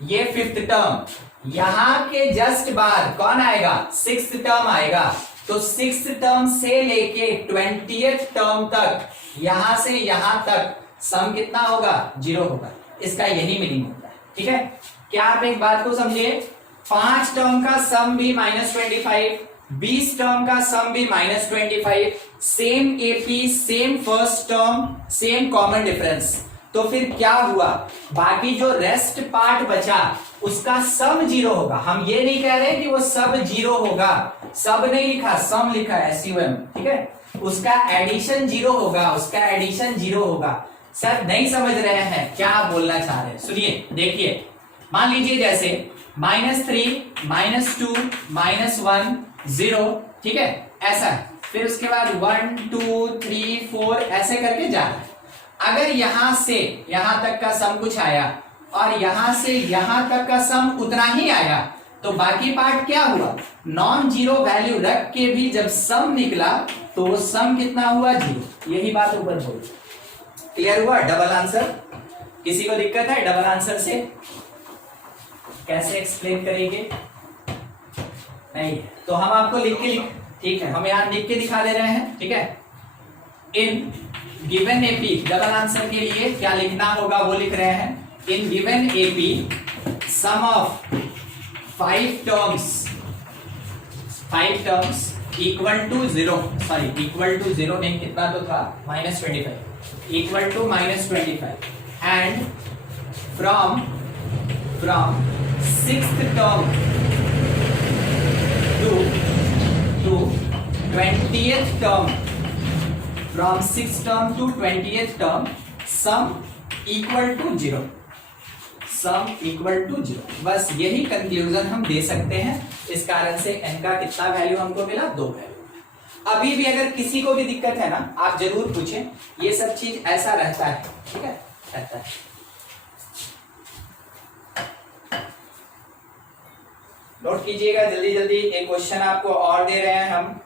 ये 5th टर्म, यहां के जस्ट बाद कौन आएगा, 6th टर्म आएगा, तो 6th टर्म से लेके 20th टर्म तक, यहां से यहां तक सम कितना होगा, 0 होगा, इसका यही मीनिंग होता है, ठीक है। क्या आप एक बात को समझिए, 5 टर्म का सम भी -25, 20 टर्म का सम भी -25, same AP, same first term, same common difference. तो फिर क्या हुआ, बाकी जो रेस्ट पार्ट बचा उसका सम 0 होगा। हम ये नहीं कह रहे कि वो सब 0 होगा, सब नहीं लिखा, सम लिखा है, SUM, ठीक है। उसका एडिशन 0 होगा, उसका एडिशन 0 होगा। सर नहीं समझ रहे हैं क्या आप बोलना चाह रहे हैं, सुनिए देखिए, मान लीजिए जैसे -3 -2 -1 0, ठीक है, ऐसा है। फिर उसके बाद 1 2 3 4 ऐसे करके जा रहा है। अगर यहां से यहां तक का सम कुछ आया और यहां से यहां तक का सम उतना ही आया, तो बाकी पार्ट क्या हुआ, नॉन जीरो वैल्यू रख के भी जब सम निकला तो वो सम कितना हुआ, 0। यही बात ऊपर बोल। क्लियर हुआ डबल आंसर? किसी को दिक्कत है डबल आंसर से? कैसे एक्सप्लेन करेंगे? नहीं, तो हम आपको लिख के ठीक है, हम यहां लिख के दिखा दे रहे हैं, ठीक है। In given AP, double answer के लिए क्या लिखना होगा वो लिख रहे हैं। In given AP sum of 5 terms equal to 0, sorry equal to 0 नहीं, कितना तो था -25, equal to -25 and from 6th term to 20th term, from 6th term to 20th term sum equal to 0, sum equal to 0। बस यही conclusion हम दे सकते हैं। इस कारण से n का कितना वैल्यू हमको मिला, 2 वैल्यू। अभी भी अगर किसी को भी दिक्कत है ना, आप जरूर पूछें, ये सब चीज ऐसा रहता है, ठीक है, रहता है। नोट कीजिएगा जल्दी जल्दी, एक क्वेश्चन आपको और दे रहे हैं हम।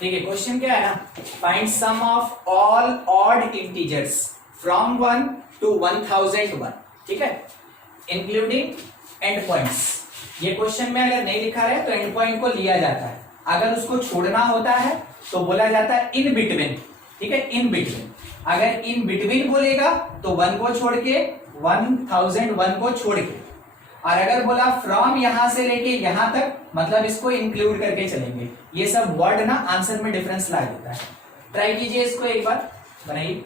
ठीक है, क्वेश्चन क्या है ना, find sum of all odd integers from 1 to 1001, ठीक है, इंक्लूडिंग एंड पॉइंट्स। ये क्वेश्चन में अगर नहीं लिखा है तो एंड पॉइंट को लिया जाता है, अगर उसको छोड़ना होता है तो बोला जाता है इन बिटवीन, ठीक है, इन बिटवीन। अगर इन बिटवीन बोलेगा तो 1 को छोड़ के 1001 को छोड़ के, और अगर बोला फ्रॉम यहां से लेके यहां तक, मतलब इसको इंक्लूड करके चलेंगे। ये सब वर्ड ना आंसर में डिफरेंस ला देता है। ट्राई कीजिए इसको एक बार, बनाइए।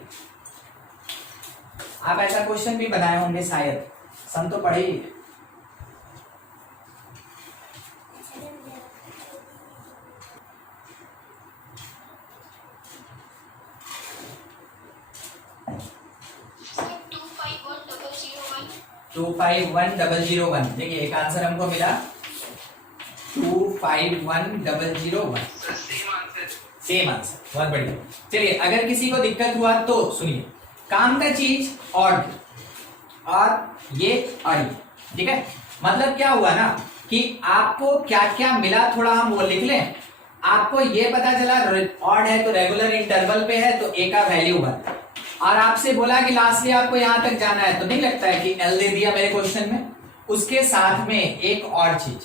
आप ऐसा क्वेश्चन भी बनाए होंगे शायद, सम तो पढ़े ही। टू 251,001। देखिए एक आंसर हमको मिला 251,001, सेम आंसर, बहुत बढ़िया। चलिए अगर किसी को दिक्कत हुआ तो सुनिए, काम का चीज और ये और, ठीक है, मतलब क्या हुआ ना कि आपको क्या क्या मिला थोड़ा हम वो लिख लें। आपको ये पता चला ऑड है तो रेगुलर इंटरवल पे है तो ए का वैल्यू 1, और आपसे बोला कि लास्टली आपको यहां तक जाना है, तो नहीं लगता है कि एल दे दिया मेरे क्वेश्चन में। उसके साथ में एक और चीज,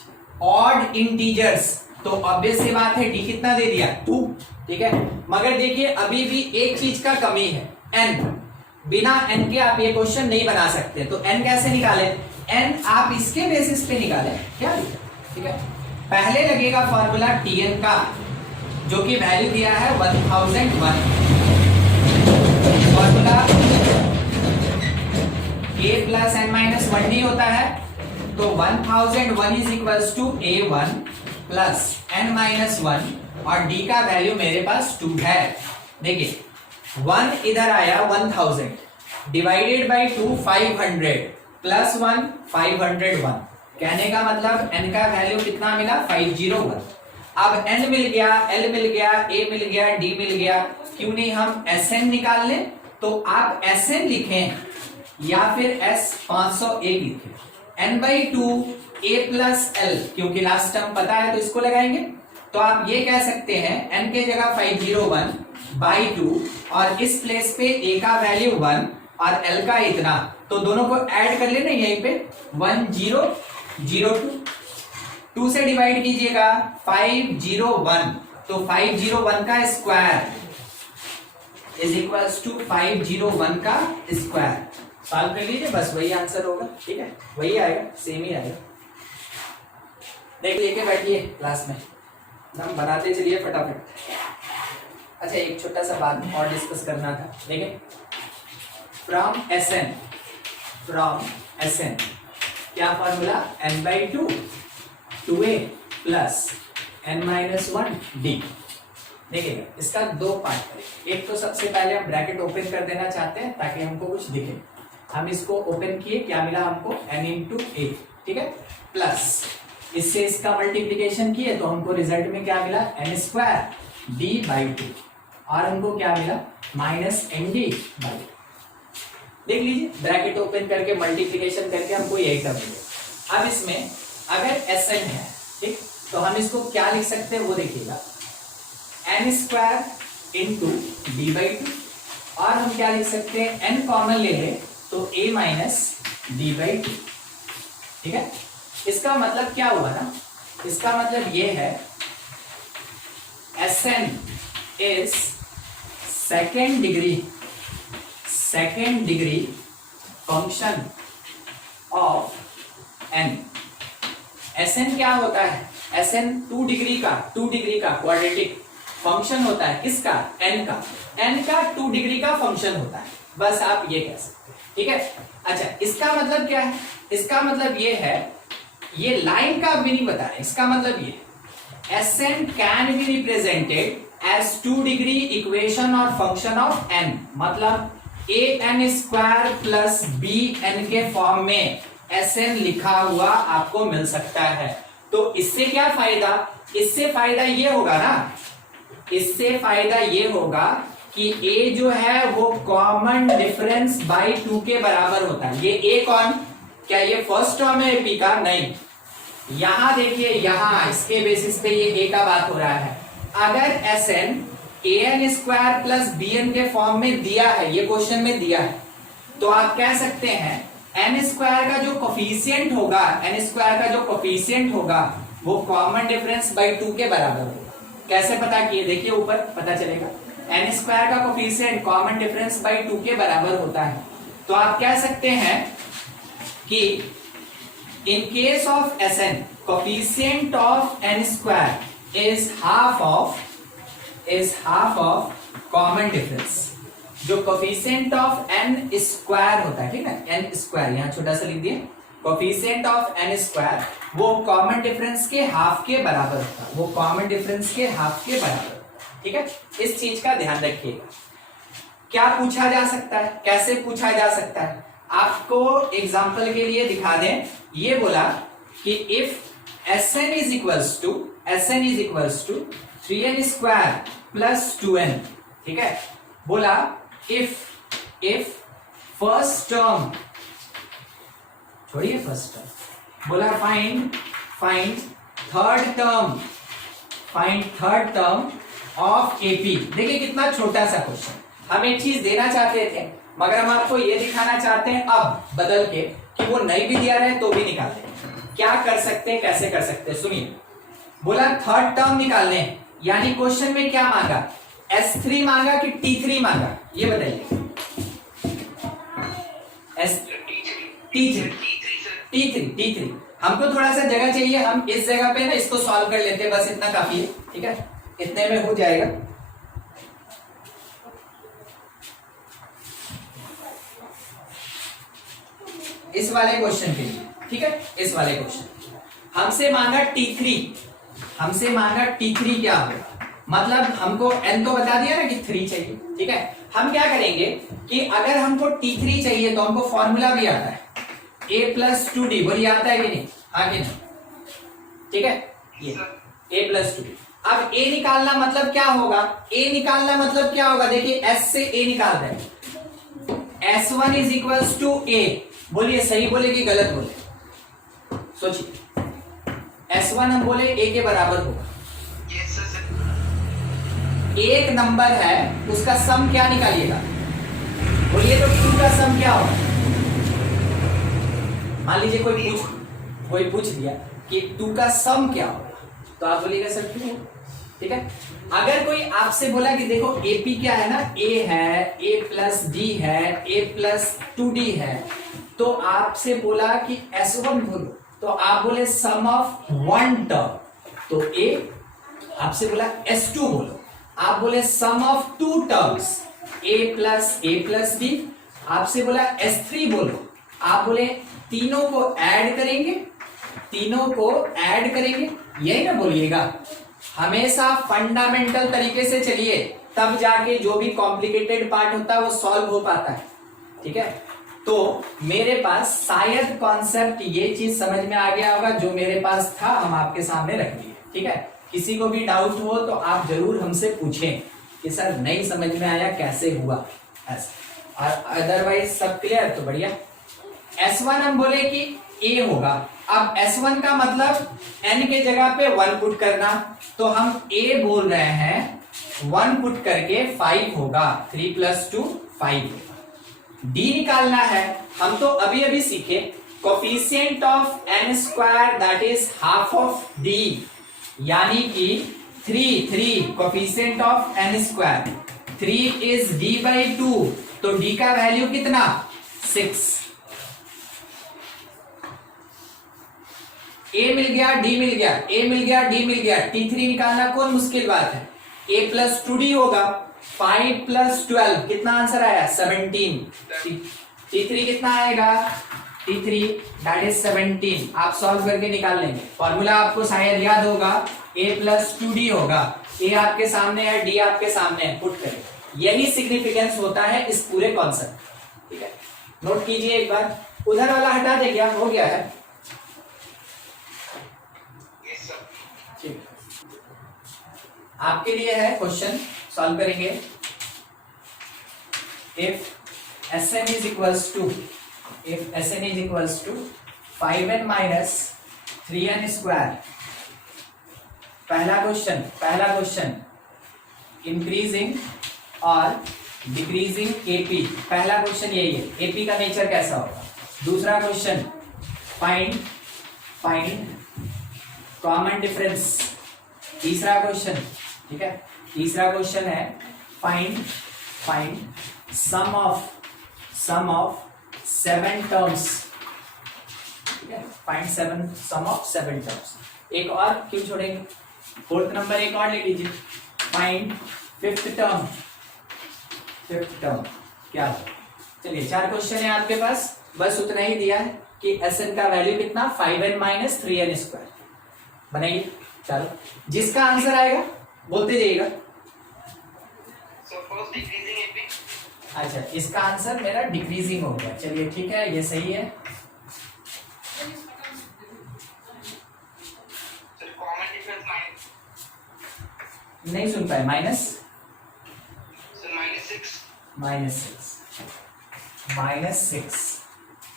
ऑड इंटीजर्स, तो ऑब्वियस सी बात है डी कितना दे दिया, 2, ठीक है। मगर देखिए अभी भी एक चीज का कमी है, एन। बिना एन के आप ये क्वेश्चन नहीं बना सकते, तो एन कैसे निकाले, एन आप इसके बेसिस पे निकाले, क्या, ठीक है। पहले लगेगा फॉर्मूला टीएन का, जो कि वैल्यू दिया है 1001, formula a plus n minus 1d होता है, तो 1001 is equals to a1 plus n minus 1, और d का वैल्यू मेरे पास 2 है। देखिए 1 इधर आया 1000 डिवाइडेड बाई 2 500 प्लस 1 501, कहने का मतलब n का वैल्यू कितना मिला, 501। अब n मिल गया, l मिल गया, a मिल गया, d मिल गया, क्यों नहीं हम Sn निकाल लें। तो आप Sn लिखें या फिर S 501 लिखें, n/2 a प्लस l, क्योंकि लास्ट टर्म पता है तो इसको लगाएंगे, तो आप ये कह सकते हैं n के जगह 501 बाई 2 और इस प्लेस पे a का वैल्यू 1 और l का इतना, तो दोनों को ऐड कर लेना यहीं पे 1002 2 से डिवाइड कीजिएगा 501, तो 501 का स्क्वायर इज इक्वल्स टू 501 का स्क्वायर। सॉल्व कर लीजिए, बस वही आंसर होगा। ठीक है, वही आएगा, सेम ही आएगा। देख लेके बैठिए क्लास में, हम बनाते चलिए फटाफट। अच्छा, एक छोटा सा बात और डिस्कस करना था। देखिए, फ्रॉम एस एन क्या formula, n/2 2a plus n-1d। देखिएगा, इसका दो पार्ट करेंगे। एक तो सबसे पहले हम ब्रैकेट ओपन कर देना चाहते हैं ताकि हमको कुछ दिखे। हम इसको ओपन किए, क्या मिला हमको, n/a। ठीक है, प्लस इससे इसका मल्टीप्लिकेशन किए तो हमको रिजल्ट में क्या मिला, n² d/2 और हमको क्या मिला, -nd/2। देख लीजिए, ब्रैकेट ओपन करके मल्टीप्लिकेशन करके हमको यही टर्म मिलेगा। अब इसमें अगर Sn है, ठीक, तो हम इसको क्या लिख सकते हैं वो देखिएगा, n² इंटू d/2 और हम क्या लिख सकते हैं, n कॉमन ले ले तो a माइनस d/2। ठीक है, इसका मतलब क्या हुआ ना, इसका मतलब ये है Sn is second degree function of n। Sn क्या होता है, Sn 2 डिग्री का क्वाड्रेटिक फंक्शन होता है। किसका, n का 2 डिग्री का फंक्शन होता है। बस आप ये कह सकते हैं। ठीक है, अच्छा, इसका मतलब क्या है, इसका मतलब ये है, ये लाइन का भी नहीं बता रहे, इसका मतलब ये Sn can be represented as 2 degree equation और फंक्शन ऑफ n। मतलब an² प्लस bn के फॉर्म में Sn लिखा हुआ आपको मिल सकता है। तो इससे क्या फायदा, इससे फायदा ये होगा ना, इससे फायदा ये होगा कि a जो है वो कॉमन डिफरेंस बाई 2 के बराबर होता है। ये a कौन, क्या ये फर्स्ट टर्म है p का, नहीं। यहां देखिए, यहां इसके बेसिस पे ये a का बात हो रहा है। अगर Sn an² प्लस bn के फॉर्म में दिया है, ये क्वेश्चन में दिया है, तो आप कह सकते हैं n² का जो कोफिशिएंट होगा, वो कॉमन डिफरेंस बाई 2 के बराबर होगा। कैसे पता किए, देखिए ऊपर पता चलेगा, n² का कोफिशिएंट कॉमन डिफरेंस बाई 2 के बराबर होता है। तो आप कह सकते हैं कि in case of Sn, coefficient of n² is half of common difference. जो कोफिशिएंट ऑफ n² होता है, ठीक है, n², यहां छोटा सा लिख दिए, कोफिशिएंट ऑफ n² वो कॉमन डिफरेंस के हाफ के बराबर होता है, वो कॉमन डिफरेंस के हाफ के बराबर। ठीक है, इस चीज का ध्यान रखिएगा। क्या पूछा जा सकता है, कैसे पूछा जा सकता है, आपको एग्जांपल के लिए दिखा दें। ये बोला कि if Sn is equals to 3n² plus 2n। ठीक है, बोला इफ फर्स्ट टर्म, छोड़िए फर्स्ट टर्म, बोला find third term of AP। देखिए कितना छोटा सा क्वेश्चन, हम एक चीज देना चाहते थे मगर हम आपको ये दिखाना चाहते हैं अब बदल के कि वो नहीं भी दिया रहे तो भी निकाल दें। क्या कर सकते हैं, कैसे कर सकते हैं, सुनिए। बोला थर्ड टर्म निकालने, यानी क्वेश्चन में क्या मांगा, S3 मांगा कि T3 मांगा, ये बताइए। T3 हमको थोड़ा सा जगह चाहिए, हम इस जगह पे ना इसको सॉल्व कर लेते हैं, बस इतना काफी है। ठीक है, इतने में हो जाएगा। इस वाले क्वेश्चन के लिए, ठीक है, इस वाले क्वेश्चन हमसे मांगा T3 क्या होगा, मतलब हमको n तो बता दिया ना कि 3 चाहिए। ठीक है, हम क्या करेंगे कि अगर हमको T3 चाहिए तो हमको फॉर्मूला भी आता है a प्लस 2d, बोलिए आता है कि नहीं, हाँ कि नहीं। ठीक है, ये a प्लस 2d। अब a निकालना मतलब क्या होगा, देखिए s से a निकाल रहे हैं, S1 is equals to a। बोलिए सही बोले कि गलत बोले, सोचिए। S1 हम बोले a के बराबर होगा, एक नंबर है उसका सम क्या निकालिएगा, बोलिए। तो 2 का सम क्या होगा? मान लीजिए कोई पूछ दिया कि 2 का सम क्या होगा, तो आप बोलिएगा सर 2। ठीक है। अगर कोई आपसे बोला कि देखो एपी क्या है ना, ए है, ए प्लस डी है, ए प्लस 2d है, तो आपसे बोला कि S1 बोलो, तो आप बोले सम ऑफ 1 टर्म, तो ए। आपसे बोला S2 बोलो, आप बोले sum of 2 terms, A plus D. आपसे बोला S3 बोलो, आप बोले तीनों को ऐड करेंगे, यही ना बोलिएगा। हमेशा फंडामेंटल तरीके से चलिए, तब जाके जो भी कॉम्प्लिकेटेड पार्ट होता है वो सॉल्व हो पाता है। ठीक है। तो मेरे पास शायद कॉन्सेप्ट ये चीज समझ में आ गया होगा, जो मेरे पास था हम आपके सामने रख दिए। ठीक है। किसी को भी डाउट हो तो आप जरूर हमसे पूछें कि सर नहीं समझ में आया, कैसे हुआ ऐसा, और अदरवाइज सब क्लियर तो बढ़िया। S1 हम बोले कि A होगा। अब S1 का मतलब n के जगह पे 1 पुट करना, तो हम A बोल रहे हैं 1 पुट करके 5 होगा, 3 + 2 5 होगा। D निकालना है, हम तो अभी अभी सीखे coefficient of n² that is half of D, यानी कि 3 coefficient of n², 3 is D/2, तो D का वैल्यू कितना? 6। A मिल गया, D मिल गया, A मिल गया, D मिल गया, T3 निकालना कौन मुश्किल बात है? A + 2D होगा, 5 + 12 कितना आंसर आया? 17। T3 कितना आएगा? T3 that is 17। आप सॉल्व करके निकाल लेंगे। फॉर्मूला आपको शायद याद होगा, A + 2D होगा, A आपके सामने है, D आपके सामने है, पुट करें। यही सिग्निफिकेंस होता है इस पूरे कॉन्सेप्ट। ठीक है, नोट कीजिए एक बार। उधर वाला हटा दे, क्या हो गया है? आपके लिए है क्वेश्चन, सॉल्व करेंगे। If Sn is equals to 5n minus 3n², पहला क्वेश्चन इंक्रीजिंग और डिक्रीजिंग AP, पहला क्वेश्चन यही है, AP का नेचर कैसा होगा। दूसरा क्वेश्चन फाइंड कॉमन डिफरेंस। तीसरा क्वेश्चन, ठीक है, तीसरा क्वेश्चन है फाइंड सम ऑफ 7 टर्म्स। ठीक है, फाइंड सम ऑफ 7 टर्म्स। एक और क्यों छोड़ेंगे, 4th नंबर एक और ले लीजिए, फाइंड 5th टर्म क्या है। चलिए 4 क्वेश्चन है आपके पास, बस उतना ही दिया है कि Sn का वैल्यू कितना, 5n - 3n²। बनाइए, चलो जिसका आंसर आएगा बोलते जाइएगा। अच्छा, इसका आंसर मेरा डिक्रीजिंग हो गया, चलिए ठीक है, ये सही है। नहीं सुन पाए, -6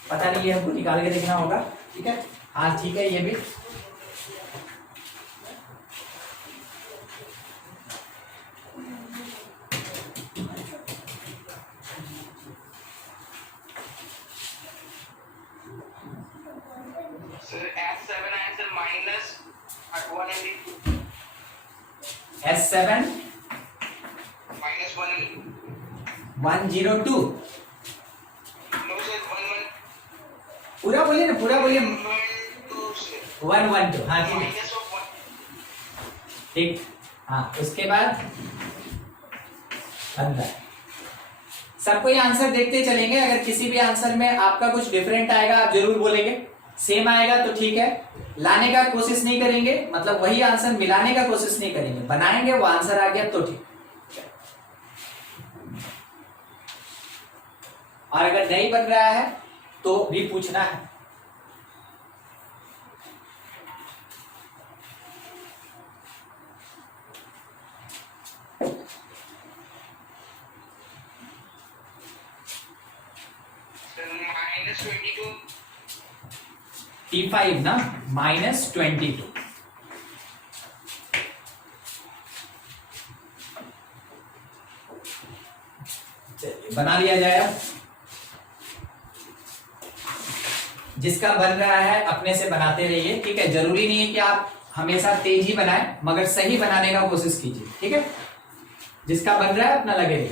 पता नहीं, ये हमको निकाल के देखना होगा। ठीक है, हाँ ठीक है, ये भी S7 -102 पूरा बोलिए ना, पूरा बोलिए। 112, हाँ ठीक है, ठीक, हाँ उसके बाद 15। सबको ये आंसर देखते चलेंगे, अगर किसी भी आंसर में आपका कुछ डिफरेंट आएगा आप जरूर बोलेंगे, सेम आएगा तो ठीक है, लाने का कोशिश नहीं करेंगे, मतलब वही आंसर मिलाने का कोशिश नहीं करेंगे, बनाएंगे वो आंसर आ गया तो ठीक। और अगर नहीं बन रहा है तो भी पूछना है। T5 ना, -22। चलिए बना लिया जाए अब। जिसका बन रहा है अपने से बनाते रहिए, ठीक है। जरूरी नहीं है कि आप हमेशा तेज ही बनाएं, मगर सही बनाने का कोशिश कीजिए, ठीक है। जिसका बन रहा है अपना लगे रहिए।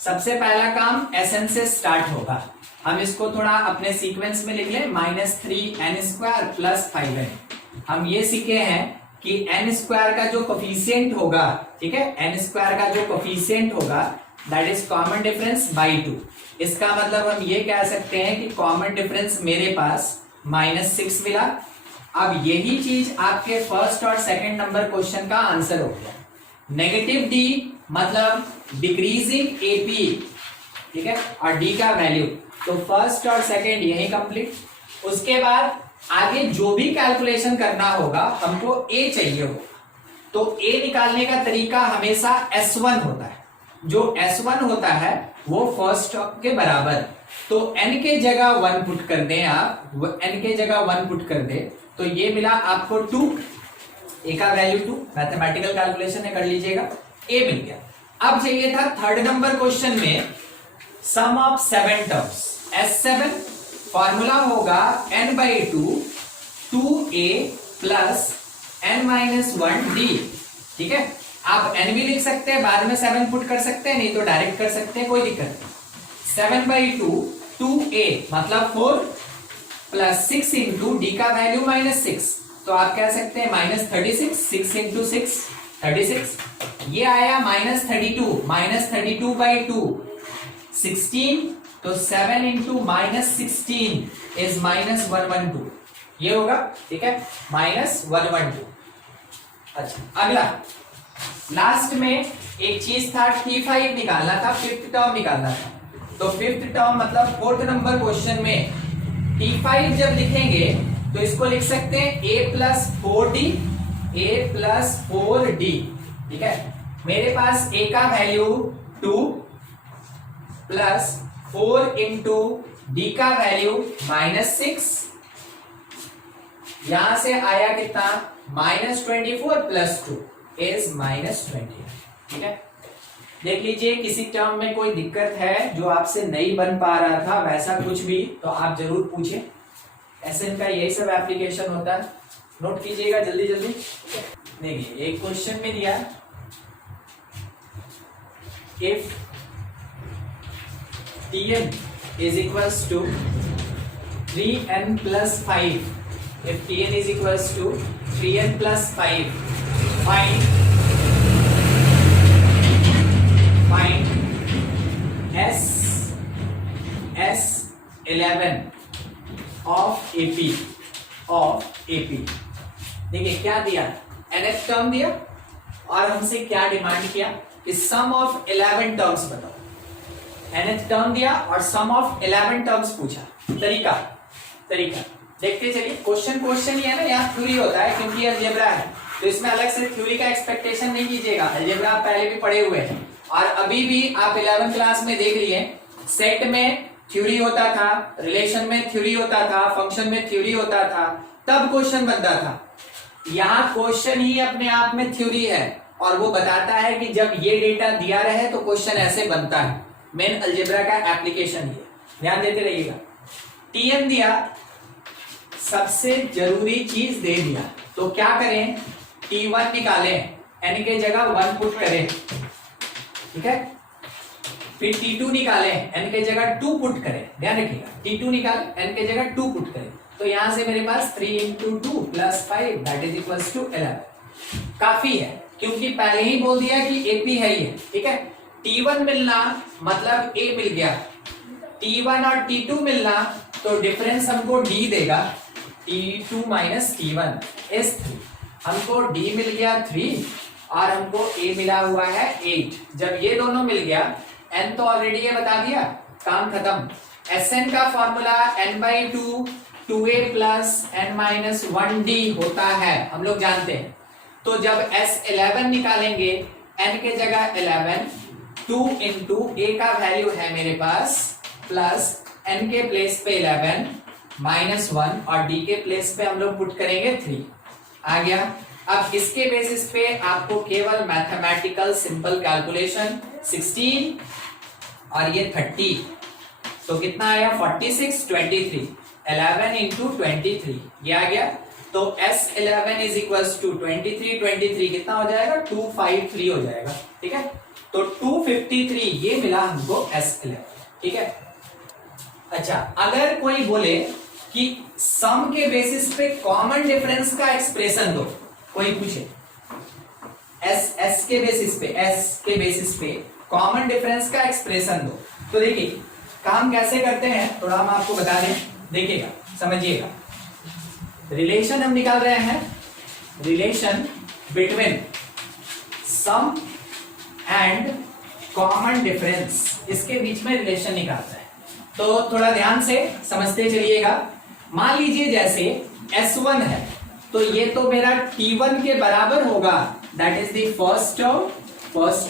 सबसे पहला काम एसएन से स्टार्ट होगा। हम इसको थोड़ा अपने सीक्वेंस में लिख लें, -3n² + 5n। हम ये सीखे हैं कि n² का जो कोफिशिएंट होगा, ठीक है, n² का जो कोफिशिएंट होगा that is common difference by 2। इसका मतलब हम ये कह सकते हैं कि कॉमन डिफरेंस मेरे पास -6 मिला। अब यही चीज आपके फर्स्ट और सेकंड नंबर क्वेश्चन का आंसर हो गया। -d मतलब डिक्रीजिंग एपी, ठीक है, और d का वैल्यू, तो फर्स्ट और सेकंड यही कंप्लीट। उसके बाद आगे जो भी कैलकुलेशन करना होगा हमको a चाहिए होगा, तो a निकालने का तरीका हमेशा S1 होता है। जो S1 होता है वो फर्स्ट के बराबर, तो n के जगह 1 पुट कर दें आप, n के जगह 1 पुट कर दे, तो ये मिला आपको 2, a का वैल्यू 2, मैथमेटिकल कैलकुलेशन है कर लीजिएगा, a मिल गया। अब चाहिए था थर्ड नंबर क्वेश्चन में सम ऑफ 7 टर्म्स, S7 फॉर्मूला होगा n/2 2a + n-1d, ठीक है। आप n भी लिख सकते हैं, बाद में 7 पुट कर सकते हैं, नहीं तो डायरेक्ट कर सकते हैं, कोई दिक्कत नहीं। 7/2 2a मतलब 4 + 6 × d का वैल्यू -6, तो आप कह सकते हैं -36, 6 × 6 36। ये आया -32, -32/2 16, तो 7 × -16 इज -112, ये होगा, ठीक है, -112। अच्छा, अगला लास्ट में एक चीज था, T5 निकालना था, फिफ्थ टर्म निकालना था। तो फिफ्थ टर्म मतलब फोर्थ नंबर क्वेश्चन में T5 जब लिखेंगे तो इसको लिख सकते हैं a + 4d, a + 4d, ठीक है। मेरे पास a का वैल्यू 2 + 4 × d का वैल्यू -6, यहां से आया कितना, -24 + 2 इज -20, ठीक है। देख लीजिए किसी टर्म में कोई दिक्कत है जो आपसे नहीं बन पा रहा था, वैसा कुछ भी तो आप जरूर पूछें। एसएन का यही सब एप्लीकेशन होता है, नोट कीजिएगा जल्दी जल्दी। देखिए एक क्वेश्चन में दिया, if Tn is equals to 3n + 5, if Tn is equals to 3n + 5, find S11 of AP। देखिए क्या दिया, nth टर्म दिया और हमसे क्या डिमांड किया कि सम ऑफ 11 टर्म्स बताओ। nth टर्म दिया और सम ऑफ 11 टर्म्स पूछा। तरीका देखते चलिए। क्वेश्चन ही है ना, यहाँ थ्योरी होता है क्योंकि अलजेब्रा है, तो इसमें अलग से थ्योरी का एक्सपेक्टेशन नहीं कीजिएगा। अलजेब्रा आप पहले भी पढ़े हुए हैं और अभी भी आप 11th क्लास में देख लिए, सेट में थ्योरी होता था, रिलेशन में थ्योरी होता था, फंक्शन में थ्योरी होता था, तब क्वेश्चन बनता था। यहाँ क्वेश्चन ही अपने आप में थ्योरी है और वो बताता है कि जब ये डेटा दिया रहे तो क्वेश्चन ऐसे बनता है। मेन अलजेब्रा का एप्लीकेशन ये, ध्यान देते रहिएगा। टीएन दिया, सबसे जरूरी चीज दे दिया, तो क्या करें, T1 निकालें, n के जगह 1 पुट करें, ठीक है। फिर T2 निकालें, n के जगह 2 पुट करें, ध्यान रखिएगा। T2 निकालें, n के जगह 2 पुट करें, तो यहां से मेरे पास 3 × 2 + 5 दैट इज इक्वल्स टू 11। काफी है क्योंकि पहले ही बोल दिया कि AP है ये, ठीक है। T1 मिलना मतलब A मिल गया, T1 और T2 मिलना तो डिफरेंस हमको D देगा, T2 - T1 is 3। हमको D मिल गया 3 और हमको A मिला हुआ है 8। जब ये दोनों मिल गया, n तो ऑलरेडी ये बता दिया, काम खत्म। Sn का फॉर्मूला n/2 2a + n-1d होता है, हम लोग जानते हैं। तो जब S11 निकालेंगे, n के जगह 11, 2 × a का वैल्यू है मेरे पास प्लस n के प्लेस पे 11 -1 और d के प्लेस पे हम लोग पुट करेंगे 3, आ गया। अब इसके बेसिस पे आपको केवल मैथमेटिकल सिंपल कैलकुलेशन 16 और ये 30, तो कितना आया 46, 23, 11 इंटू 23 ये आ गया। तो S11 इज इक्वल्स टू 23, 23 कितना हो जाएगा 253 हो जाएगा, ठीक है। तो 253 ये मिला हमको S11, ठीक है। अच्छा, अगर कोई बोले कि सम के बेसिस पे कॉमन डिफरेंस का एक्सप्रेशन दो, कोई पूछे S के बेसिस पे कॉमन डिफरेंस का एक्सप्रेशन दो, तो देखिए काम कैसे करते हैं थोड़ा हम आपको बता दें, देखिएगा समझिएगा। रिलेशन हम निकाल रहे हैं, relation between sum and common difference, इसके बीच में रिलेशन निकालते हैं। तो थोड़ा ध्यान से समझते चलिएगा। मान लीजिए जैसे S1 है तो ये तो मेरा T1 के बराबर होगा, that is the first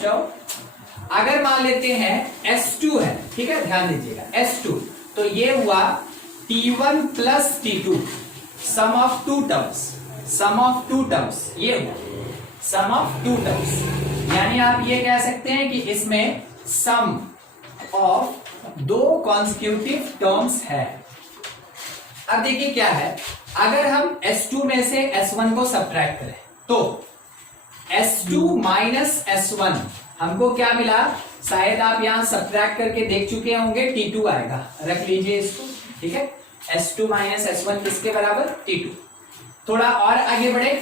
term. अगर मान लेते हैं S2 है, ठीक है, ध्यान दीजिएगा S2, तो ये हुआ T1 plus T2, sum of two terms, ये हुआ सम ऑफ टू टर्म्स। यानी आप ये कह सकते हैं कि इसमें सम ऑफ दो कॉन्सिक्यूटिव टर्म्स है। अब देखिए क्या है, अगर हम S2 में से S1 को सब्ट्रैक्ट करें तो S2 माइनस S1 हमको क्या मिला, शायद आप यहां सब्ट्रैक्ट करके देख चुके होंगे, T2 आएगा, रख लीजिए इसको, ठीक है। S2 माइनस S1 किसके बराबर, T2। थोड़ा और आगे बढ़े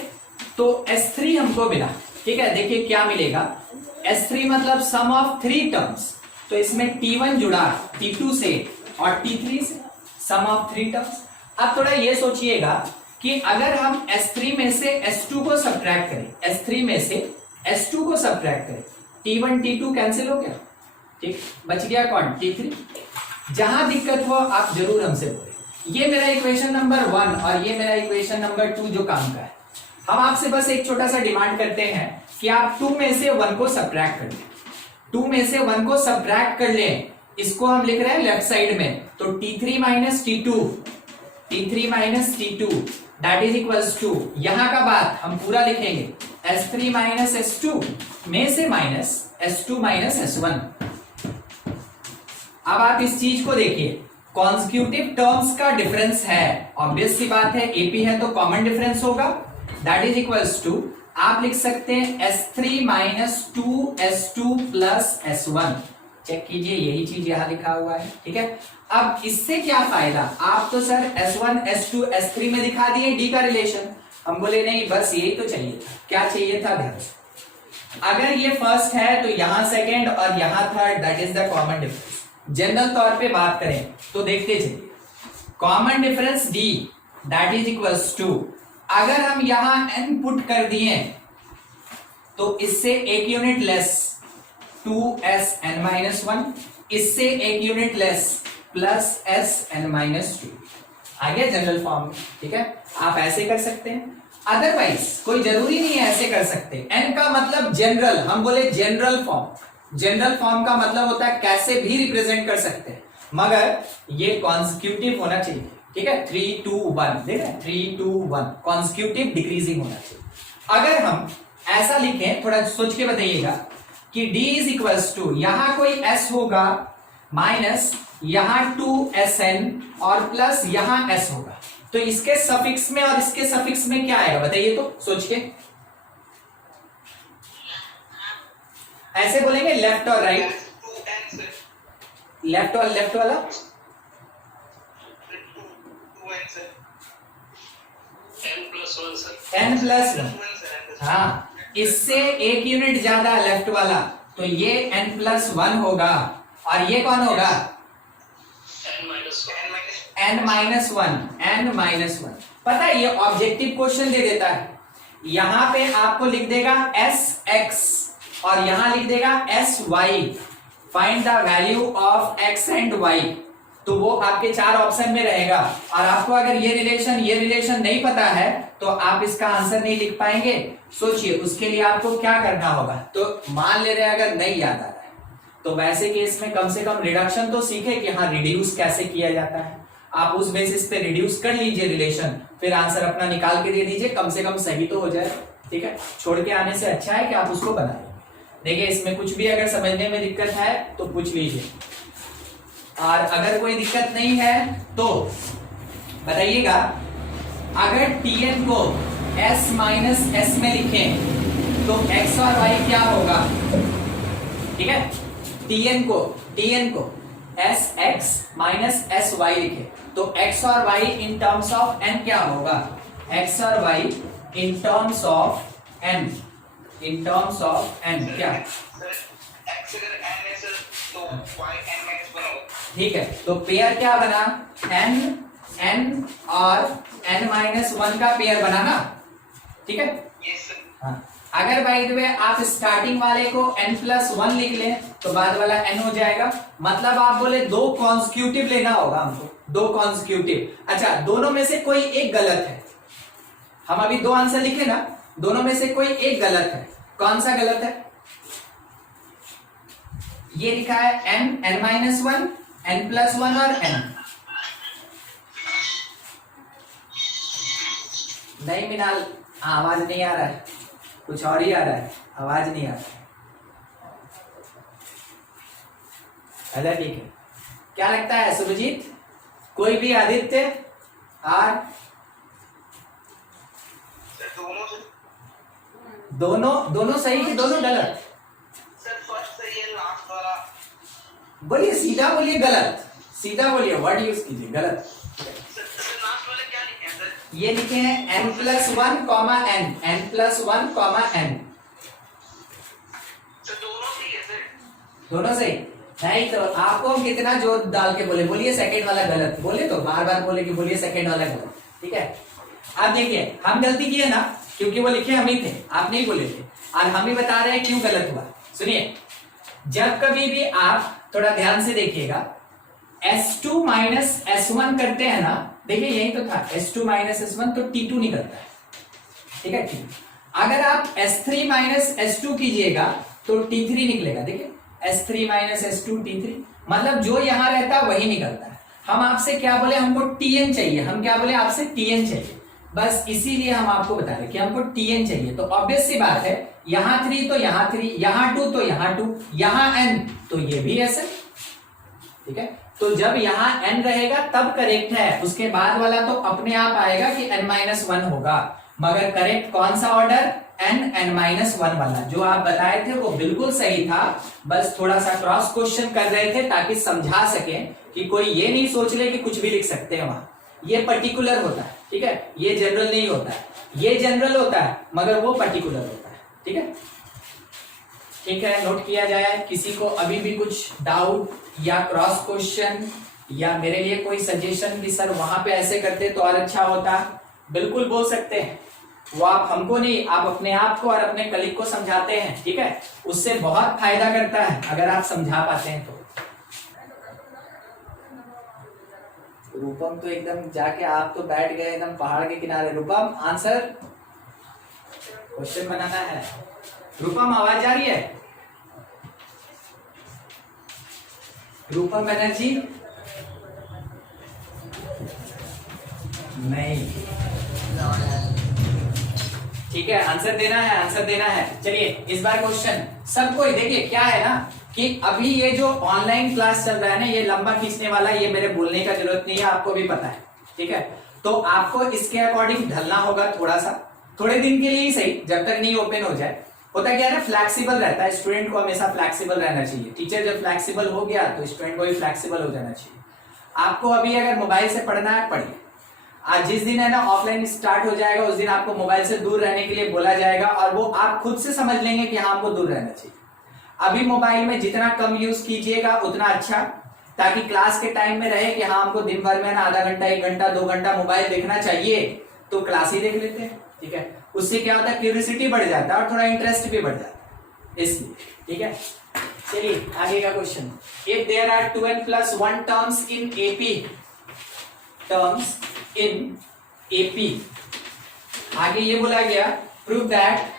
तो S3 हमको मिला, ठीक है। देखिए क्या मिलेगा, S3 मतलब सम ऑफ थ्री टर्म्स, तो इसमें T1 जुड़ा T2 से और T3 से, सम ऑफ थ्री टर्म्स। अब थोड़ा ये सोचिएगा कि अगर हम S3 में से S2 को सब्ट्रैक्ट करें, S3 में से S2 को सब्ट्रैक्ट करें, T1 T2 कैंसिल हो गया, ठीक, बच गया कौन, T3। जहां दिक्कत हो आप जरूर हमसे बोले। ये मेरा इक्वेशन नंबर 1 और ये मेरा इक्वेशन नंबर 2 जो काम का है। हम आपसे बस एक छोटा सा डिमांड करते हैं कि आप 2 में से 1 को सब्ट्रैक्ट कर लें, 2 में से 1 को सब्ट्रैक्ट कर लें, इसको हम लिख रहे हैं लेफ्ट साइड में, तो T3 minus T2 that is equals to, यहां का बात हम पूरा लिखेंगे, S3 माइनस S2 में से माइनस S2 माइनस S1। अब आप इस चीज को देखिए, कॉन्सिक्यूटिव टर्म्स का डिफरेंस है, ऑब्वियस सी बात है, AP है तो कॉमन डिफरेंस होगा, दैट इज इक्वल्स टू, आप लिख सकते हैं S3 minus 2S2 plus S1। Check कीजिए, यही चीज यहां लिखा हुआ है, ठीक है। अब इससे क्या फायदा, आप तो सर S1 S2 S3 में दिखा दिए D का रिलेशन, हम बोले नहीं बस यही तो चाहिए था। क्या चाहिए था, ध्यान से, अगर ये फर्स्ट है तो यहां सेकंड और यहां third, that is the common difference. General तौर पे बात करें तो देखते चलिए, common difference D that is equals to, अगर हम यहां n पुट कर दिए तो इससे एक यूनिट लेस 2SN-1, इससे एक यूनिट लेस प्लस SN-2, आ गया जनरल फॉर्म में, ठीक है। आप ऐसे कर सकते हैं, अदरवाइज कोई जरूरी नहीं है ऐसे कर सकते। n का मतलब जनरल, हम बोले जनरल फॉर्म का मतलब होता है कैसे भी रिप्रेजेंट कर सकते हैं, मगर ये कॉन्सिक्यूटिव होना चाहिए, ठीक है। 3 2 1, देख रहे हैं, 3 2 1 कॉन्सिक्यूटिव डिक्रीजिंग होना चाहिए। अगर हम ऐसा लिखें, थोड़ा सोच के बताइएगा कि D इज इक्वल्स टू, यहां कोई S होगा माइनस यहां 2SN और प्लस यहां S होगा, तो इसके सफिक्स में और इसके सफिक्स में क्या आएगा बताइए, तो सोच के ऐसे बोलेंगे, लेफ्ट और राइट, लेफ्ट और लेफ्ट वाला n प्लस 1, हाँ, इससे एक यूनिट ज्यादा लेफ्ट वाला, तो ये n प्लस 1 होगा, और ये कौन होगा, n माइनस 1। पता है ये ऑब्जेक्टिव क्वेश्चन दे देता है, यहां पे आपको लिख देगा SX और यहां लिख देगा SY, find the value of X and Y, तो वो आपके 4 ऑप्शन में रहेगा। और आपको अगर ये रिलेशन नहीं पता है तो आप इसका आंसर नहीं लिख पाएंगे। सोचिए उसके लिए आपको क्या करना होगा, तो मान ले रहे हैं अगर नहीं याद आ रहा है तो वैसे केस में कम से कम रिडक्शन तो सीखे कि हाँ रिड्यूस कैसे किया जाता है, आप उस बेसिस पे रिड्यूस कर लीजिए रिलेशन, फिर आंसर अपना निकाल के दे दीजिए, कम से कम सही तो हो जाए, ठीक है। छोड़ के आने से अच्छा है कि आप उसको बनाइए। देखिए इसमें कुछ भी अगर समझने में दिक्कत है तो पूछ लीजिए, और अगर कोई दिक्कत नहीं है तो बताइएगा। अगर Tn को s माइनस एस में लिखें तो x और y क्या होगा? ठीक है, Tn को S X minus S Y लिखे तो x और y in terms of n क्या होगा? x और y in terms of n, in terms of n क्या? x अगर n है सर तो y n माइनस 1 होगा। ठीक है, तो पेयर क्या बना? n और n माइनस 1 का पेयर बना ना, ठीक है। Yes sir. हाँ, अगर बाय द वे आप स्टार्टिंग वाले को n प्लस 1 लिख लें तो बाद वाला n हो जाएगा। मतलब आप बोले दो कॉन्स्टिट्यूटिव लेना होगा हमको, दो कॉन्स्टिट्यूटिव। अच्छा, दोनों में से कोई एक गलत है। हम अभी दो आंसर लिखे ना, दोनों में से कोई एक गलत है। कौन सा गलत है? ये लिखा है n माइनस 1, n प्लस 1 और n। नहीं मिनाल, आवाज नहीं आ रहा है, कुछ और ही आ रहा है, आवाज नहीं आ रहा है। अच्छा ठीक है, क्या लगता है सुरजीत? कोई भी? आदित्य? आर? सर दोनों से दोनों सही कि दोनों गलत? सर फर्स्ट सही है, लास्ट वाला बोलिए, सीधा बोलिए गलत, सीधा बोलिए, वर्ड यूज कीजिए गलत। सर लास्ट वाले क्या लिखे हैं सर? ये लिखे हैं n plus 1 comma n, n plus 1 comma n। Sir दोनों सही है सर। दोनों सही? नहीं तो आपको हम कितना जोर डाल के बोलिए सेकंड वाला गलत, बोले तो बार बार बोले कि बोलिए सेकंड वाला गलत, ठीक है। अब देखिए हम गलती किए ना, क्योंकि वो लिखे हम ही थे, आप नहीं बोले थे, और हम ही बता रहे हैं क्यों गलत हुआ। सुनिए, जब कभी भी आप थोड़ा ध्यान से देखिएगा, S2 माइनस S1 करते हैं ना, देखिए यही तो था, S2 माइनस S1 तो T2 निकलता है, ठीक है। ठीक, अगर आप S3 माइनस S2 कीजिएगा तो T3 निकलेगा। देखिए S3 माइनस S2 T3, मतलब जो यहां रहता है वही निकलता है। हम आपसे क्या बोले? हमको Tn चाहिए। हम क्या बोले आपसे? Tn चाहिए। बस इसीलिए हम आपको बता रहे कि हमको Tn चाहिए। तो ऑब्वियस सी बात है, यहां 3 तो यहां 3, यहां 2 तो यहां 2, यहां n तो ये भी ऐसे, ठीक है। तो जब यहां n रहेगा तब करेक्ट है, उसके बाद वाला तो अपने आप आएगा कि n माइनस 1 होगा। मगर करेक्ट कौन सा ऑर्डर? n माइनस 1 वाला जो आप बताए थे वो बिल्कुल सही था। बस थोड़ा सा क्रॉस क्वेश्चन कर रहे थे ताकि समझा सके कि कोई ये नहीं सोच ले कि कुछ भी लिख सकते हैं वहां। ये पर्टिकुलर होता है, ठीक है, ये जनरल नहीं होता है। ये जनरल होता है मगर वो पर्टिकुलर होता है, ठीक है। ठीक है, नोट किया जाए। किसी को अभी भी कुछ डाउट या क्रॉस क्वेश्चन या मेरे लिए कोई सजेशन कि सर वहां पे ऐसे करते तो और अच्छा होता, बिल्कुल बोल सकते हैं। वो आप हमको नहीं, आप अपने आप को और अपने कलीग को समझाते हैं, ठीक है, उससे बहुत फायदा करता है अगर आप समझा पाते हैं तो। रूपम तो एकदम जाके आप तो बैठ गए एकदम पहाड़ के किनारे। रूपम आंसर क्वेश्चन बनाना है। रूपम आवाज आ रही है? रूपम बनर्जी? नहीं, ठीक है, आंसर देना है, आंसर देना है। चलिए इस बार क्वेश्चन सबको ही देखिए, क्या है ना कि अभी ये जो ऑनलाइन क्लास चल रहा है ना, ये लंबा खींचने वाला, ये मेरे बोलने का जरूरत नहीं है, आपको भी पता है, ठीक है। तो आपको इसके अकॉर्डिंग ढलना होगा थोड़ा सा, थोड़े दिन के लिए ही सही, जब तक नहीं ओपन हो जाए। होता क्या है ना, फ्लैक्सिबल रहता है, स्टूडेंट को हमेशा फ्लैक्सिबल रहना चाहिए। टीचर जब फ्लैक्सिबल हो गया तो स्टूडेंट को भी फ्लैक्सिबल हो जाना चाहिए। आपको अभी अगर मोबाइल से पढ़ना है, पढ़िए। आज जिस दिन है ना ऑफलाइन स्टार्ट हो जाएगा, उस दिन आपको मोबाइल से दूर रहने के लिए बोला जाएगा, और वो आप खुद से समझ लेंगे कि हाँ हमको दूर रहना चाहिए। अभी मोबाइल में जितना कम यूज कीजिएगा उतना अच्छा, ताकि क्लास के टाइम में रहे कि हाँ हमको दिन भर में ना आधा घंटा, 1 घंटा, 2 घंटा मोबाइल देखना चाहिए, तो क्लास ही देख लेते हैं, ठीक है। उससे क्या होता है, क्यूरियोसिटी बढ़ जाता है और थोड़ा इंटरेस्ट भी बढ़ जाता है, इसलिए, ठीक है। चलिए आगे का question. If there are 2n plus 1 terms in AP, terms in AP, आगे ये बोला गया prove that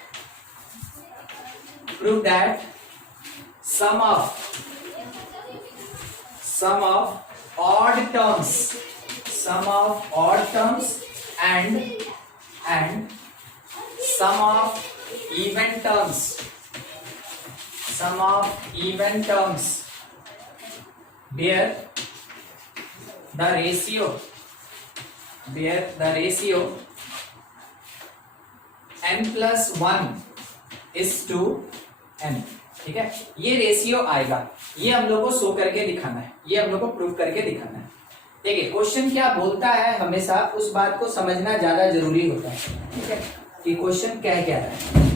sum of odd terms and sum of even terms sum of even terms where the ratio n+1 is to n। ठीक है, ये ratio आएगा, ये हम लोग को शो करके दिखाना है, ये हम लोग को प्रूव करके दिखाना है। देखिए क्वेश्चन क्या बोलता है, हमेशा उस बात को समझना ज्यादा जरूरी होता है। ठीक है, कि क्वेश्चन क्या रहा है,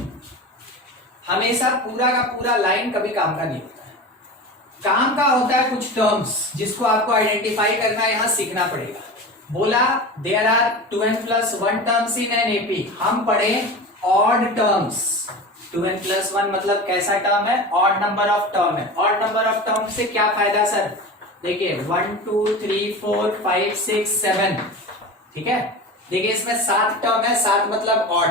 हमेशा पूरा का पूरा लाइन कभी काम का नहीं होता है। काम का होता है कुछ टर्म्स जिसको आपको आइडेंटिफाई करना, यहाँ सीखना पड़ेगा। बोला there are 2n+1 terms in an AP, हम पढ़े ऑड टर्म्स। 2n+1 मतलब कैसा टर्म है, ऑड नंबर ऑफ टर्म है। ऑड नंबर ऑफ टर्म से क्या फायदा सर, देखिए 1 2 3 4 5 6 7, ठीक है। देखिए इसमें 7 टर्म है, 7 मतलब ऑड।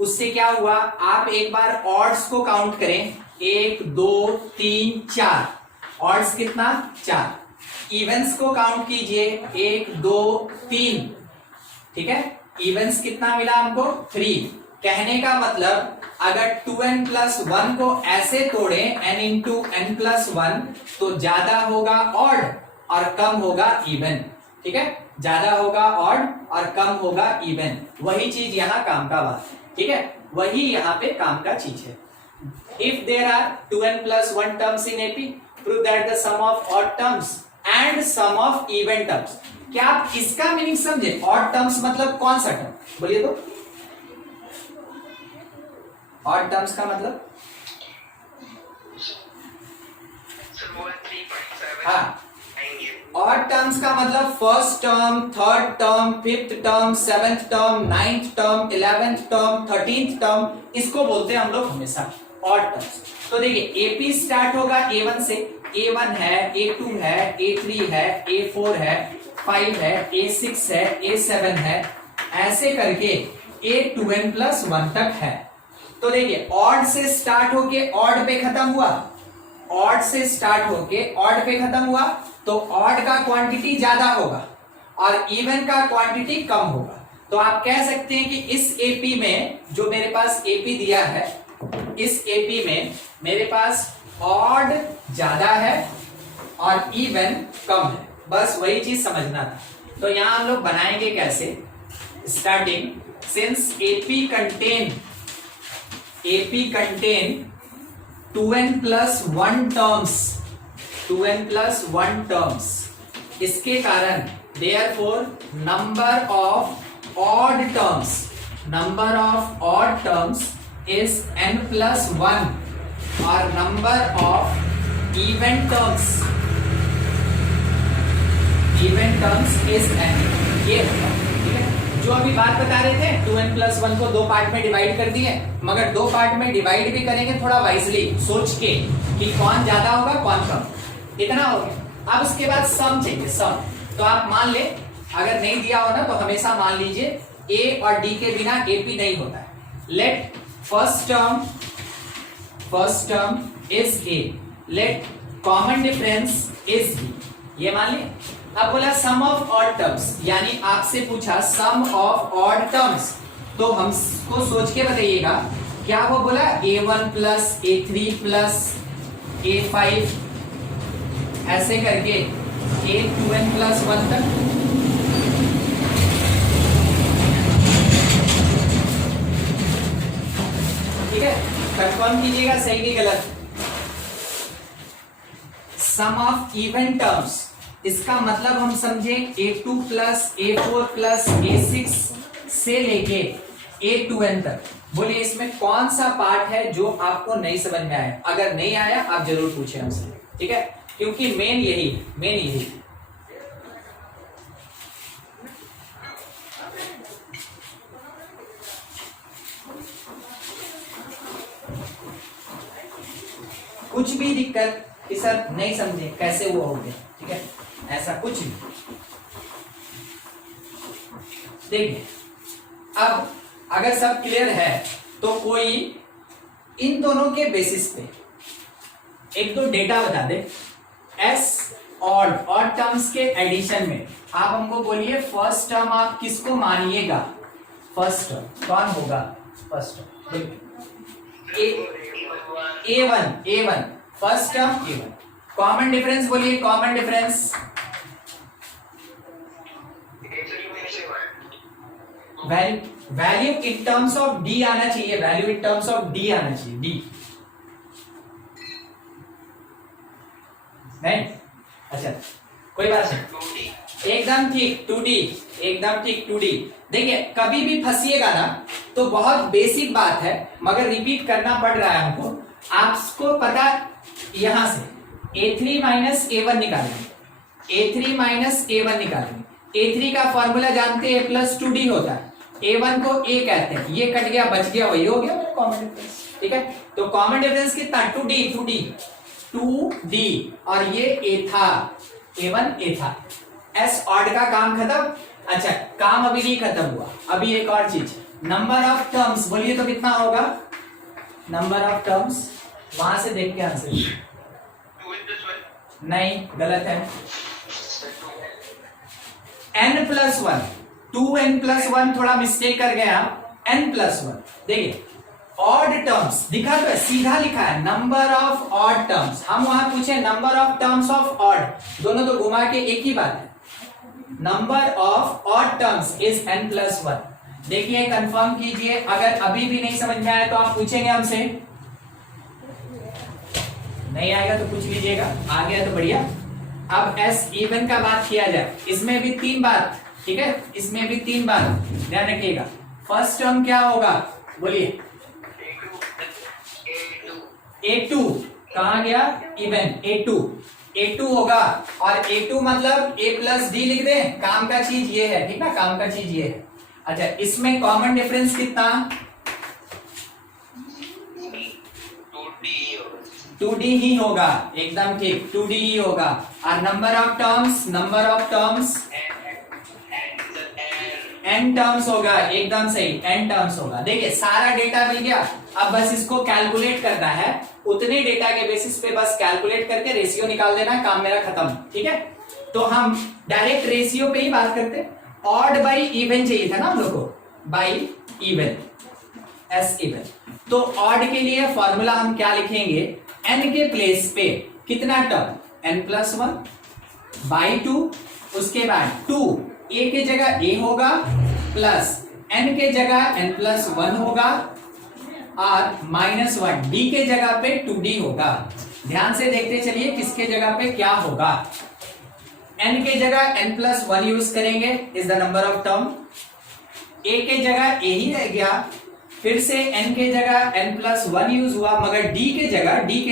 उससे क्या हुआ, आप एक बार ऑड्स को काउंट करें, 1 2 3 4, ऑड्स कितना 4। इवेंट्स को काउंट कीजिए, 1 2 3, ठीक है। इवेंट्स कितना मिला हमको 3। कहने का मतलब अगर 2n+1 को ऐसे तोड़े n × n+1 तो ज्यादा होगा ऑड और कम होगा इवन। ठीक है, ज्यादा होगा ऑड और कम होगा इवन। वही चीज यहाँ काम का बात है। ठीक है, वही यहाँ पे काम का चीज है। If there are 2n+1 terms in AP, prove that the sum of odd terms and sum of even terms. क्या आप इसका मीनिंग समझे? ऑड टर्म्स मतलब कौन सा टर्म, बोलिए तो। ऑड टर्म्स का मतलब हाँ, ऑड टर्म्स का मतलब first term, third term, fifth term, seventh term, ninth term, 11th term, 13th term, इसको बोलते हैं हम लोग हमेशा ऑड टर्म्स। तो देखिए एपी स्टार्ट होगा A1 से, A1 है, A2 है, A3 है, A4 है, 5 है, A6 है, A7 है, ऐसे करके A2n+1 तक है। तो देखिए ऑड से स्टार्ट होके ऑड पे खत्म हुआ, ऑड से स्टार्ट होके ऑड पे खत्म हुआ, तो ऑड का क्वांटिटी ज्यादा होगा और इवन का क्वांटिटी कम होगा। तो आप कह सकते हैं कि इस एपी में जो मेरे पास एपी दिया है, इस एपी में मेरे पास ऑड ज्यादा है और इवन कम है। बस वही चीज समझना था। तो यहां हम लोग बनाएंगे कैसे, starting since AP contain 2n+1 terms, 2n+1 terms, इसके कारण therefore number of odd terms is n+1 और number of even terms is n। ये होगा, ठीक है। जो अभी बात बता रहे थे 2n+1 को 2 पार्ट में डिवाइड कर दिए, मगर 2 पार्ट में डिवाइड भी करेंगे थोड़ा वाइजली सोच के कि कौन ज्यादा होगा कौन कम, इतना हो गया। अब उसके बाद सम चाहिए, सम। तो आप मान ले, अगर नहीं दिया हो ना तो हमेशा मान लीजिए a और d के बिना ap नहीं होता है। Let first term is a, late common difference is b, ये मान लिया। अब बोला सम ऑफ ऑड टर्म्स, यानी आपसे पूछा सम ऑफ ऑड टर्म्स, तो हमको सोच के बताइएगा क्या वो बोला a1 plus a3 plus a5 ऐसे करके a2n+1 तक। ठीक है, कंफर्म कीजिएगा सही कि गलत। सम ऑफ इवन टर्म्स, इसका मतलब हम समझे a2 plus a4 plus a6 से लेके a2n तक। बोलिए इसमें कौन सा पार्ट है जो आपको नहीं समझ में आया? अगर नहीं आया आप जरूर पूछे हमसे, ठीक है, क्योंकि मेन यही कुछ भी दिक्कत कि सर नहीं समझे कैसे वो हो गया, ठीक है, ऐसा कुछ नहीं। देखिए अब अगर सब क्लियर है तो कोई इन दोनों के बेसिस पे एक दो डेटा बता दे। एस ऑड टर्म्स के एडिशन में आप हमको बोलिए फर्स्ट टर्म आप किसको मानिएगा? फर्स्ट टर्म कौन होगा? First term A1 first term A1। Common difference बोलिए, common difference. Value in terms of D आना चाहिए, value in terms of D आना चाहिए, डी नहीं। अच्छा कोई बात नहीं, एकदम ठीक 2D, एकदम ठीक 2D। देखिए कभी भी फंसिएगा ना तो बहुत बेसिक बात है मगर रिपीट करना पड़ रहा है हमको। आपको पता यहां से A3 माइनस A1 निकालेंगे, A3 माइनस A1 निकालेंगे। A3 का फॉर्मूला जानते हैं, प्लस 2D होता है। A1 को A कहते हैं, ये कट गया बच गया, वही हो गया मेरा कॉमन डिफरेंस। ठीक है, तो कॉमन डिफरेंस कितना 2D और ये A था, A1 A था। एस ऑड का काम खत्म। अच्छा काम अभी नहीं खत्म हुआ, अभी एक और चीज, नंबर ऑफ टर्म्स बोलिए तो कितना होगा? नंबर ऑफ टर्म्स वहां से देख के आंसर, नहीं गलत है। n+1, 2n+1 थोड़ा मिस्टेक कर गया, n+1। देखिए ऑड टर्म्स दिखा तो है, सीधा लिखा है नंबर ऑफ ऑड टर्म्स। हम वहां पूछे number of terms of odd, दोनों तो घुमा के एक ही बात है। Number of odd terms is n+1। देखिए कंफर्म कीजिए, अगर अभी भी नहीं समझ में आया तो आप पूछेंगे हमसे, नहीं आएगा तो पूछ लीजिएगा, आ गया तो बढ़िया। अब एस इवन का बात किया जाए, इसमें भी 3 बात, ठीक है, इसमें भी 3 बात ध्यान रखिएगा। फर्स्ट टर्म क्या होगा बोलिए? A2 कहां गया? इवन A2 होगा, और A2 मतलब A+D लिख दें, काम का चीज ये है, ठीक ना, काम का चीज ये है। अच्छा इसमें कॉमन डिफरेंस कितना? 2D ही होगा, एकदम ठीक 2D ही होगा। और number of terms n terms होगा, एकदम सही n टर्म्स होगा। देखिए सारा डेटा मिल गया, अब बस इसको कैलकुलेट करना है, उतने डेटा के बेसिस पे बस कैलकुलेट करके रेशियो निकाल देना, काम मेरा खत्म। ठीक है, तो हम डायरेक्ट रेशियो पे ही बात करते। ऑड बाई इवन चाहिए था ना हम लोग को, बाई इवन, एस इवन। तो ऑड के लिए फॉर्मूला हम क्या लिखेंगे? n के प्लेस पे कितना टर्म? n+1 बाई 2, उसके बाद 2 a के जगह a होगा, प्लस n के जगह n+1 होगा, और -1 d के जगह पे 2d होगा। ध्यान से देखते चलिए किसके जगह पे क्या होगा। n के जगह n+1 यूज करेंगे, is the number of term. a के जगह a ही रह गया, फिर से n के जगह n+1 यूज हुआ, मगर d के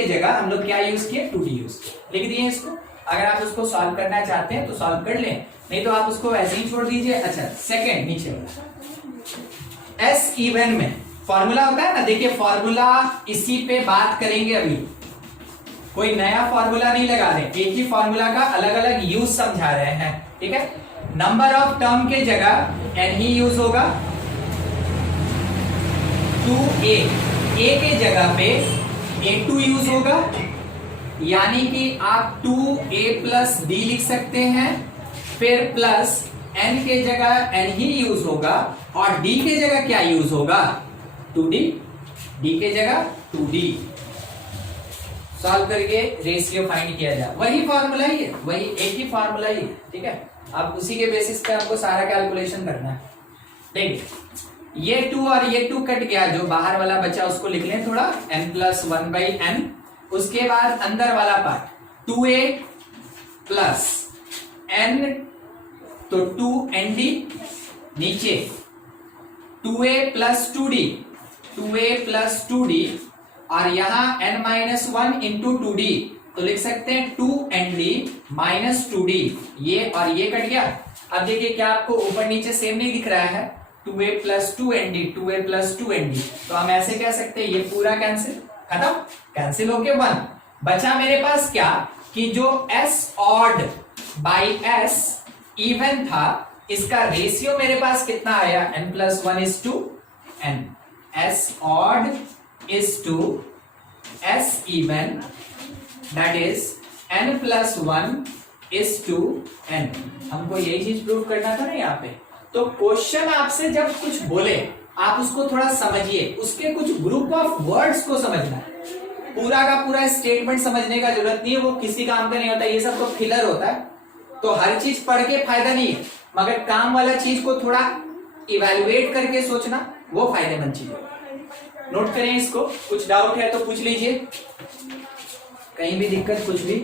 जगह हम लोग क्या यूज किए? 2d यूज किए। लिख दिए इसको, अगर आप उसको सॉल्व करना चाहते हैं तो सॉल्व कर लें, नहीं तो आप उसको ऐसे ही छोड़ दीजिए। अच्छा सेकंड नीचे वाला एस इवन में फॉर्मूला होता है ना, देखिए फॉर्मूला इसी पे बात करेंगे, अभी कोई नया फॉर्मूला नहीं लगा रहे, एक ही फॉर्मूला का अलग अलग यूज समझा रहे हैं। ठीक है, नंबर ऑफ टर्म के जगह n ही यूज होगा, 2a, a के जगह पे a2 यूज होगा, यानी कि आप 2a+d लिख सकते हैं, फिर प्लस n के जगह n ही यूज होगा, और d के जगह क्या यूज होगा? 2d, d के जगह 2d। सॉल्व करके रेशियो फाइंड किया जाए, वही फॉर्मूला ही है, वही एक ही फॉर्मूला ही है। ठीक है, अब उसी के बेसिस पे आपको सारा कैलकुलेशन करना है। देखिए ये 2 और ये 2 कट गया, जो बाहर वाला बचा उसको लिख लें थोड़ा, n+1/n। उसके बाद अंदर वाला पार्ट 2a प्लस n, तो 2nd, नीचे 2a प्लस 2d, और यहां n-1 इंटू 2d, तो लिख सकते हैं 2nd माइनस 2d, ये और ये कट गया। अब देखिए क्या आपको ऊपर नीचे सेम नहीं दिख रहा है? 2a plus 2nd, 2a plus 2nd, तो हम ऐसे कह सकते हैं ये पूरा कैंसिल, खत्म, कैंसिल होके 1 बचा मेरे पास क्या, कि जो s odd by s even था, इसका रेशियो मेरे पास कितना आया? n+1:n, s odd is to s even, that is n+1 is to n। हमको यही चीज प्रूव करना था ना यहाँ पे। तो क्वेश्चन आपसे जब कुछ बोले, आप उसको थोड़ा समझिए, उसके कुछ ग्रुप ऑफ वर्ड्स को समझना है। पूरा का पूरा स्टेटमेंट समझने का जरूरत नहीं है, वो किसी काम का नहीं होता, ये सब तो फिलर होता है। तो हर चीज पढ़ के फायदा नहीं है, मगर काम वाला चीज को थोड़ा इवेल्युएट करके सोचना वो फायदेमंद चीज है। नोट करें इसको, कुछ डाउट है तो पूछ लीजिए, कहीं भी दिक्कत कुछ भी।